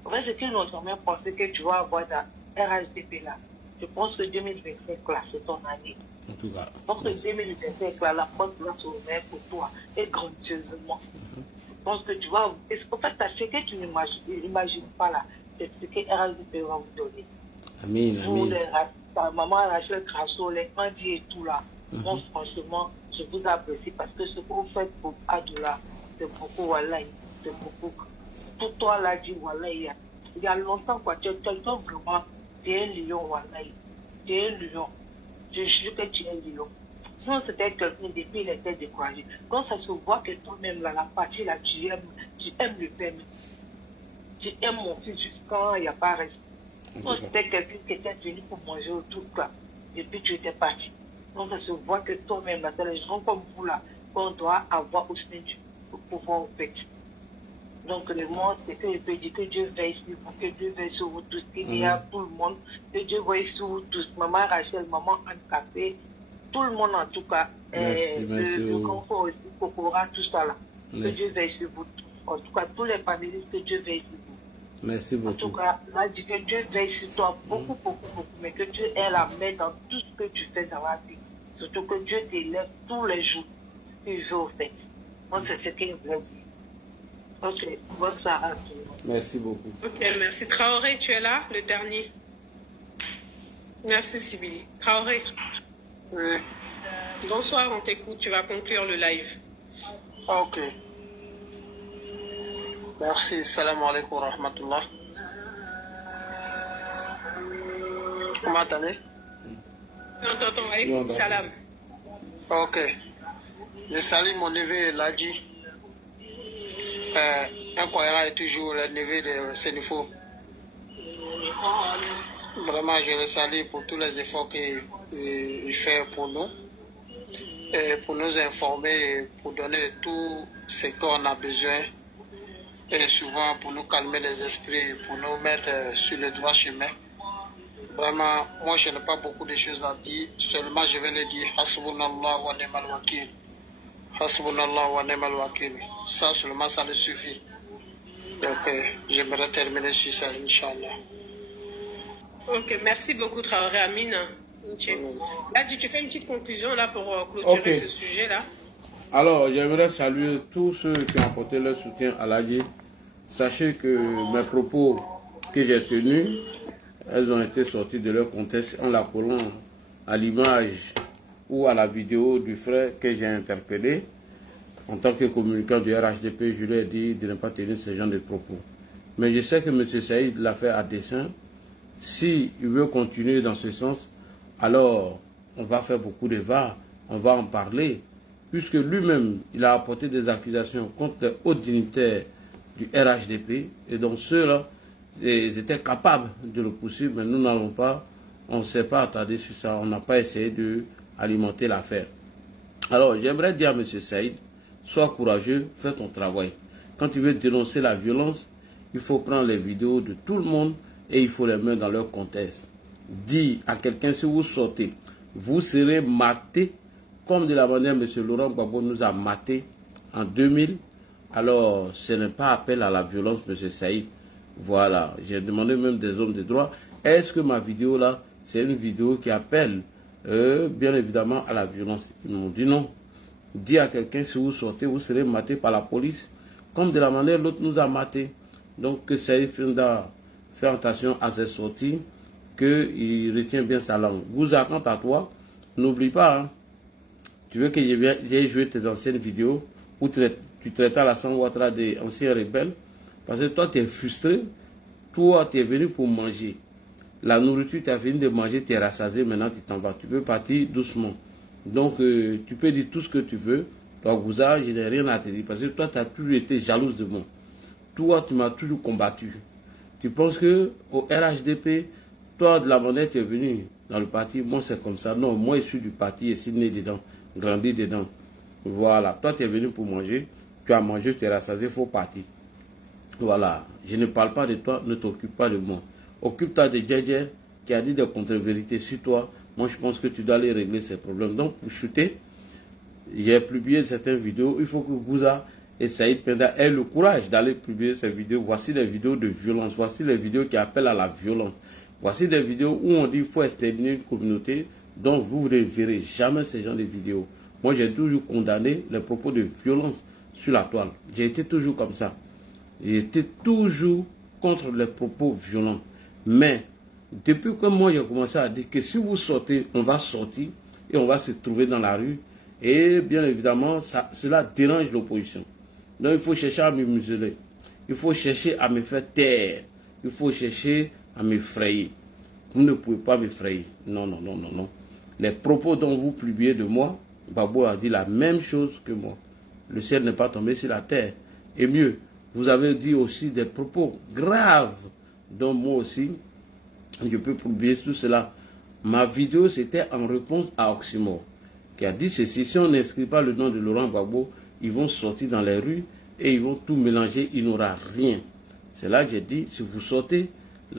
En fait, c'est qu'ils n'ont jamais pensé que tu vas avoir ta RHDP là. Je pense que 2025 là, c'est ton année. En tout cas. Donc, 2025 là, la porte va s'ouvrir pour toi et grandieusement. Je pense que tu vas. En fait, ce que tu n'imagines pas là, c'est ce que RHDP va vous donner. Amen. Vous, ta maman Rachel Crasso, les Andy et tout là. Bon, franchement, je vous apprécie parce que ce que vous faites pour Adoula, c'est beaucoup, voilà, c'est beaucoup. Tout toi là, dit, voilà, il y a longtemps, quoi, tu es quelqu'un vraiment, tu es un lion, voilà, tu es un lion. Je jure que tu es un lion. Sinon, c'était quelqu'un, depuis il était découragé. Quand ça se voit que toi-même, là, la partie là, tu aimes le père. Tu aimes mon fils jusqu'à il n'y a pas reste. Quand c'était quelqu'un qui était venu pour manger autour, là, et puis tu étais parti. Donc, ça se voit que toi-même, là, c'est les gens comme vous, là, qu'on doit avoir aussi du pouvoir au fait. Donc, le monde, c'est que je peux dire que Dieu veille sur vous, que Dieu veille sur vous tous, qu'il y a tout le monde, que Dieu veille sur vous tous. Maman Rachel, maman Anne-Café, tout le monde en tout cas. Le confort aussi, Kokora, tout ça là. Que Dieu veille sur vous tous. En tout cas, tous les panélistes, que Dieu veille sur vous. Merci beaucoup. En tout cas, là, je dis que Dieu veille sur toi beaucoup, mais que Dieu ait la main dans tout ce que tu fais dans la vie. Surtout que Dieu t'élève tous les jours. Tu veux au fait. Moi, c'est ce qu'il veut dire. Ok, bonne soirée à tout le monde. Merci beaucoup. Ok, merci. Traoré, tu es là, le dernier. Merci, Sibili. Traoré. Oui. Bonsoir, on t'écoute. Tu vas conclure le live. Ok. Merci. Salam alaikum wa rahmatullah. Vous m'entendez? On t'entend. Alaikum salam. Ok. Je salue mon neveu Ladji. Incroyable est toujours le neveu de Sénifo. Vraiment, je le salue pour tous les efforts qu'il fait pour nous. Et pour nous informer, pour donner tout ce qu'on a besoin. Et souvent pour nous calmer les esprits, pour nous mettre sur le droit chemin. Vraiment, moi je n'ai pas beaucoup de choses à dire, seulement je vais le dire, Hasbunallah wa ni'mal wakil. Hasbunallah wa ni'mal wakil. Ça seulement, ça ne suffit. Donc, j'aimerais terminer sur ça, Inch'Allah. Ok, merci beaucoup Traoré Amine. Là, tu fais une petite conclusion là pour clôturer ce sujet-là. Alors, j'aimerais saluer tous ceux qui ont apporté leur soutien à l'ADI. Sachez que mes propos que j'ai tenus, elles ont été sorties de leur contexte en la collant à l'image ou à la vidéo du frère que j'ai interpellé. En tant que communicant du RHDP, je lui ai dit de ne pas tenir ce genre de propos. Mais je sais que M. Saïd l'a fait à dessein. S'il veut continuer dans ce sens, alors on va faire beaucoup de va, on va en parler. Puisque lui-même, il a apporté des accusations contre les hauts dignitaires du RHDP. Et donc ceux-là, ils étaient capables de le poursuivre, mais nous n'avons pas, on ne s'est pas attardé sur ça, on n'a pas essayé d'alimenter l'affaire. Alors j'aimerais dire à M. Saïd, sois courageux, fais ton travail. Quand tu veux dénoncer la violence, il faut prendre les vidéos de tout le monde et il faut les mettre dans leur contexte. Dis à quelqu'un, si vous sortez, vous serez maté comme de la manière M. Laurent Gbagbo nous a maté en 2000. Alors, ce n'est pas appel à la violence, M. Saïd. Voilà, j'ai demandé même des hommes de droit. Est-ce que ma vidéo là, c'est une vidéo qui appelle bien évidemment à la violence? Ils m'ont dit non. Dis à quelqu'un, si vous sortez, vous serez maté par la police, comme de la manière l'autre nous a maté. Donc, que Saïd Fenda fait attention à ses sorties, qu'il retient bien sa langue. Gouza, quant à toi, n'oublie pas, hein, tu veux que j'ai joué tes anciennes vidéos où tu traitais à la Ouattara des anciens rebelles, parce que toi, tu es frustré, toi, tu es venu pour manger. La nourriture, tu as fini de manger, tu es rassasié, maintenant tu t'en vas. Tu peux partir doucement. Donc, tu peux dire tout ce que tu veux. Toi, Gouza, je n'ai rien à te dire, parce que toi, tu as toujours été jalouse de moi. Toi, tu m'as toujours combattu. Tu penses que au RHDP, toi, de la monnaie, tu es venu dans le parti. Moi, c'est comme ça. Non, moi, je suis du parti et je suis né dedans, grandi dedans. Voilà. Toi, tu es venu pour manger. Tu as mangé, tu es rassasié, il faut partir. Voilà. Je ne parle pas de toi, ne t'occupe pas de moi. Occupe-toi de Djedje, qui a dit des contre-vérités sur toi, moi je pense que tu dois aller régler ces problèmes. Donc pour shooter, j'ai publié certaines vidéos. Il faut que Gouza et Saïd Penda aient le courage d'aller publier ces vidéos. Voici les vidéos de violence. Voici les vidéos qui appellent à la violence. Voici des vidéos où on dit qu'il faut exterminer une communauté. Donc vous ne verrez jamais ces genres de vidéos. Moi j'ai toujours condamné les propos de violence sur la toile. J'ai été toujours comme ça. J'ai été toujours contre les propos violents. Mais depuis que moi j'ai commencé à dire que si vous sortez, on va sortir et on va se trouver dans la rue. Et bien évidemment, cela dérange l'opposition. Donc il faut chercher à me museler. Il faut chercher à me faire taire. Il faut chercher à m'effrayer. Vous ne pouvez pas m'effrayer. Non, non, non, non, non. Les propos dont vous publiez de moi, Gbagbo a dit la même chose que moi. Le ciel n'est pas tombé sur la terre. Et mieux, vous avez dit aussi des propos graves dont moi aussi, je peux publier tout cela. Ma vidéo, c'était en réponse à Oxymore, qui a dit ceci: si on n'inscrit pas le nom de Laurent Gbagbo, ils vont sortir dans les rues et ils vont tout mélanger, il n'aura rien. C'est là que j'ai dit, si vous sortez,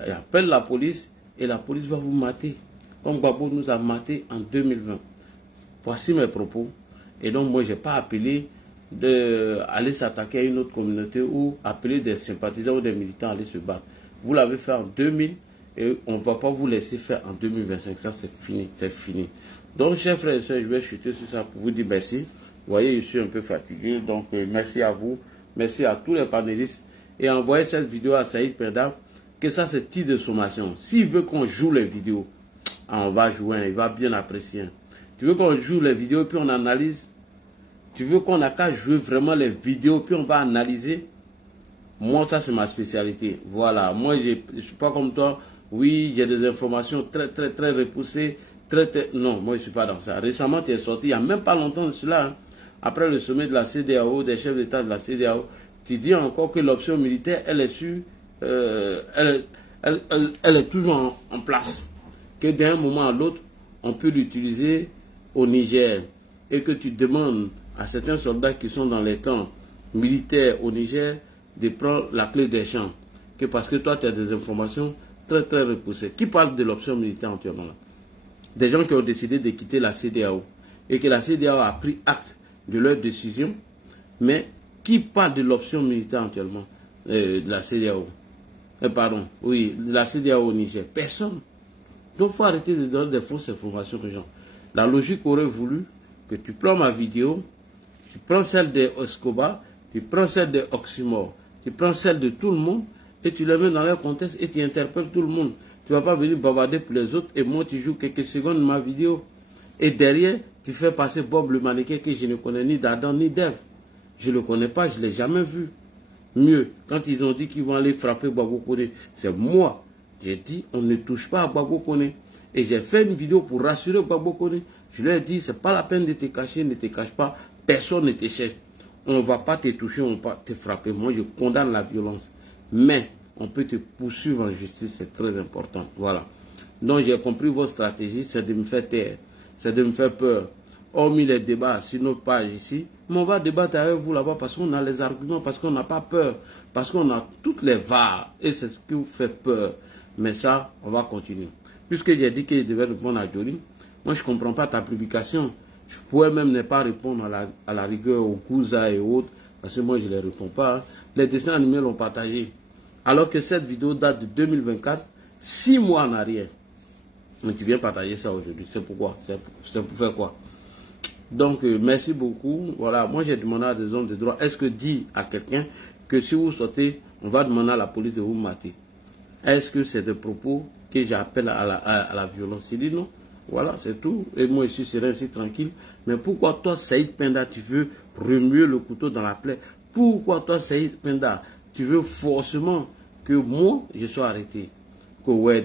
appelle la police et la police va vous mater. Comme Gbagbo nous a maté en 2020. Voici mes propos. Et donc moi, je n'ai pas appelé d'aller s'attaquer à une autre communauté ou appeler des sympathisants ou des militants à aller se battre. Vous l'avez fait en 2000 et on ne va pas vous laisser faire en 2025. Ça, c'est fini. C'est fini. Donc, chers frères et sœurs, je vais chuter sur ça pour vous dire merci. Vous voyez, je suis un peu fatigué. Donc, merci à vous. Merci à tous les panélistes. Et envoyez cette vidéo à Saïd Penda, que ça, c'est titre de sommation. S'il veut qu'on joue les vidéos, on va jouer. Il va bien apprécier. Tu veux qu'on joue les vidéos puis on analyse? Tu veux qu'on n'a qu'à jouer vraiment les vidéos puis on va analyser? Moi, ça, c'est ma spécialité. Voilà. Moi, je ne suis pas comme toi. Oui, j'ai des informations très, très, très repoussées. Non, moi je ne suis pas dans ça. Récemment, tu es sorti, il n'y a même pas longtemps de cela, hein, après le sommet de la CEDEAO, des chefs d'État de la CEDEAO, tu dis encore que l'option militaire, elle est sur, elle est toujours en place. Que d'un moment à l'autre, on peut l'utiliser au Niger. Et que tu demandes à certains soldats qui sont dans les camps militaires au Niger de prendre la clé des champs. Que parce que toi, tu as des informations très, très repoussées. Qui parle de l'option militaire actuellement là? Des gens qui ont décidé de quitter la CEDEAO et que la CEDEAO a pris acte de leur décision, mais qui parle de l'option militaire actuellement de la CEDEAO? Pardon, oui, de la CEDEAO au Niger. Personne. Donc il faut arrêter de donner des fausses informations aux gens. La logique aurait voulu que tu prends ma vidéo, tu prends celle de Escobar, tu prends celle de Oxymore, tu prends celle de tout le monde et tu les mets dans leur contexte et tu interpelles tout le monde. Tu ne vas pas venir bavarder pour les autres et moi tu joues quelques secondes de ma vidéo. Et derrière, tu fais passer Bob le mannequin que je ne connais ni d'Adam ni d'Ève. Je ne le connais pas, je ne l'ai jamais vu. Mieux, quand ils ont dit qu'ils vont aller frapper Gbagbo Kone, c'est moi. J'ai dit, on ne touche pas à Gbagbo Kone. Et j'ai fait une vidéo pour rassurer Gbagbo Kone. Je lui ai dit, c'est pas la peine de te cacher, ne te cache pas, personne ne te cherche. On ne va pas te toucher, on ne va pas te frapper. Moi, je condamne la violence. Mais on peut te poursuivre en justice, c'est très important. Voilà. Donc j'ai compris votre stratégie, c'est de me faire taire, c'est de me faire peur. Hormis les débats sur notre page ici, mais on va débattre avec vous là-bas parce qu'on a les arguments, parce qu'on n'a pas peur, parce qu'on a toutes les vagues et c'est ce qui vous fait peur. Mais ça, on va continuer. Puisque j'ai dit que je devais répondre à Johnny, moi je ne comprends pas ta publication. Je pourrais même ne pas répondre à la rigueur aux Gouza et autres, parce que moi je ne les réponds pas. Hein. Les dessins animés l'ont partagé. Alors que cette vidéo date de 2024, 6 mois en arrière. Mais tu viens partager ça aujourd'hui. C'est pourquoi? C'est pour faire quoi? Donc, merci beaucoup. Voilà, moi j'ai demandé à des hommes de droit, est-ce que dit à quelqu'un que si vous sortez, on va demander à la police de vous mater? Est-ce que c'est des propos que j'appelle à la violence? Il dit non. Voilà, c'est tout. Et moi, je suis serein, je suis tranquille. Mais pourquoi toi, Saïd Penda, tu veux remuer le couteau dans la plaie? Pourquoi toi, Saïd Penda, tu veux forcément que moi, je sois arrêté? Que ouais,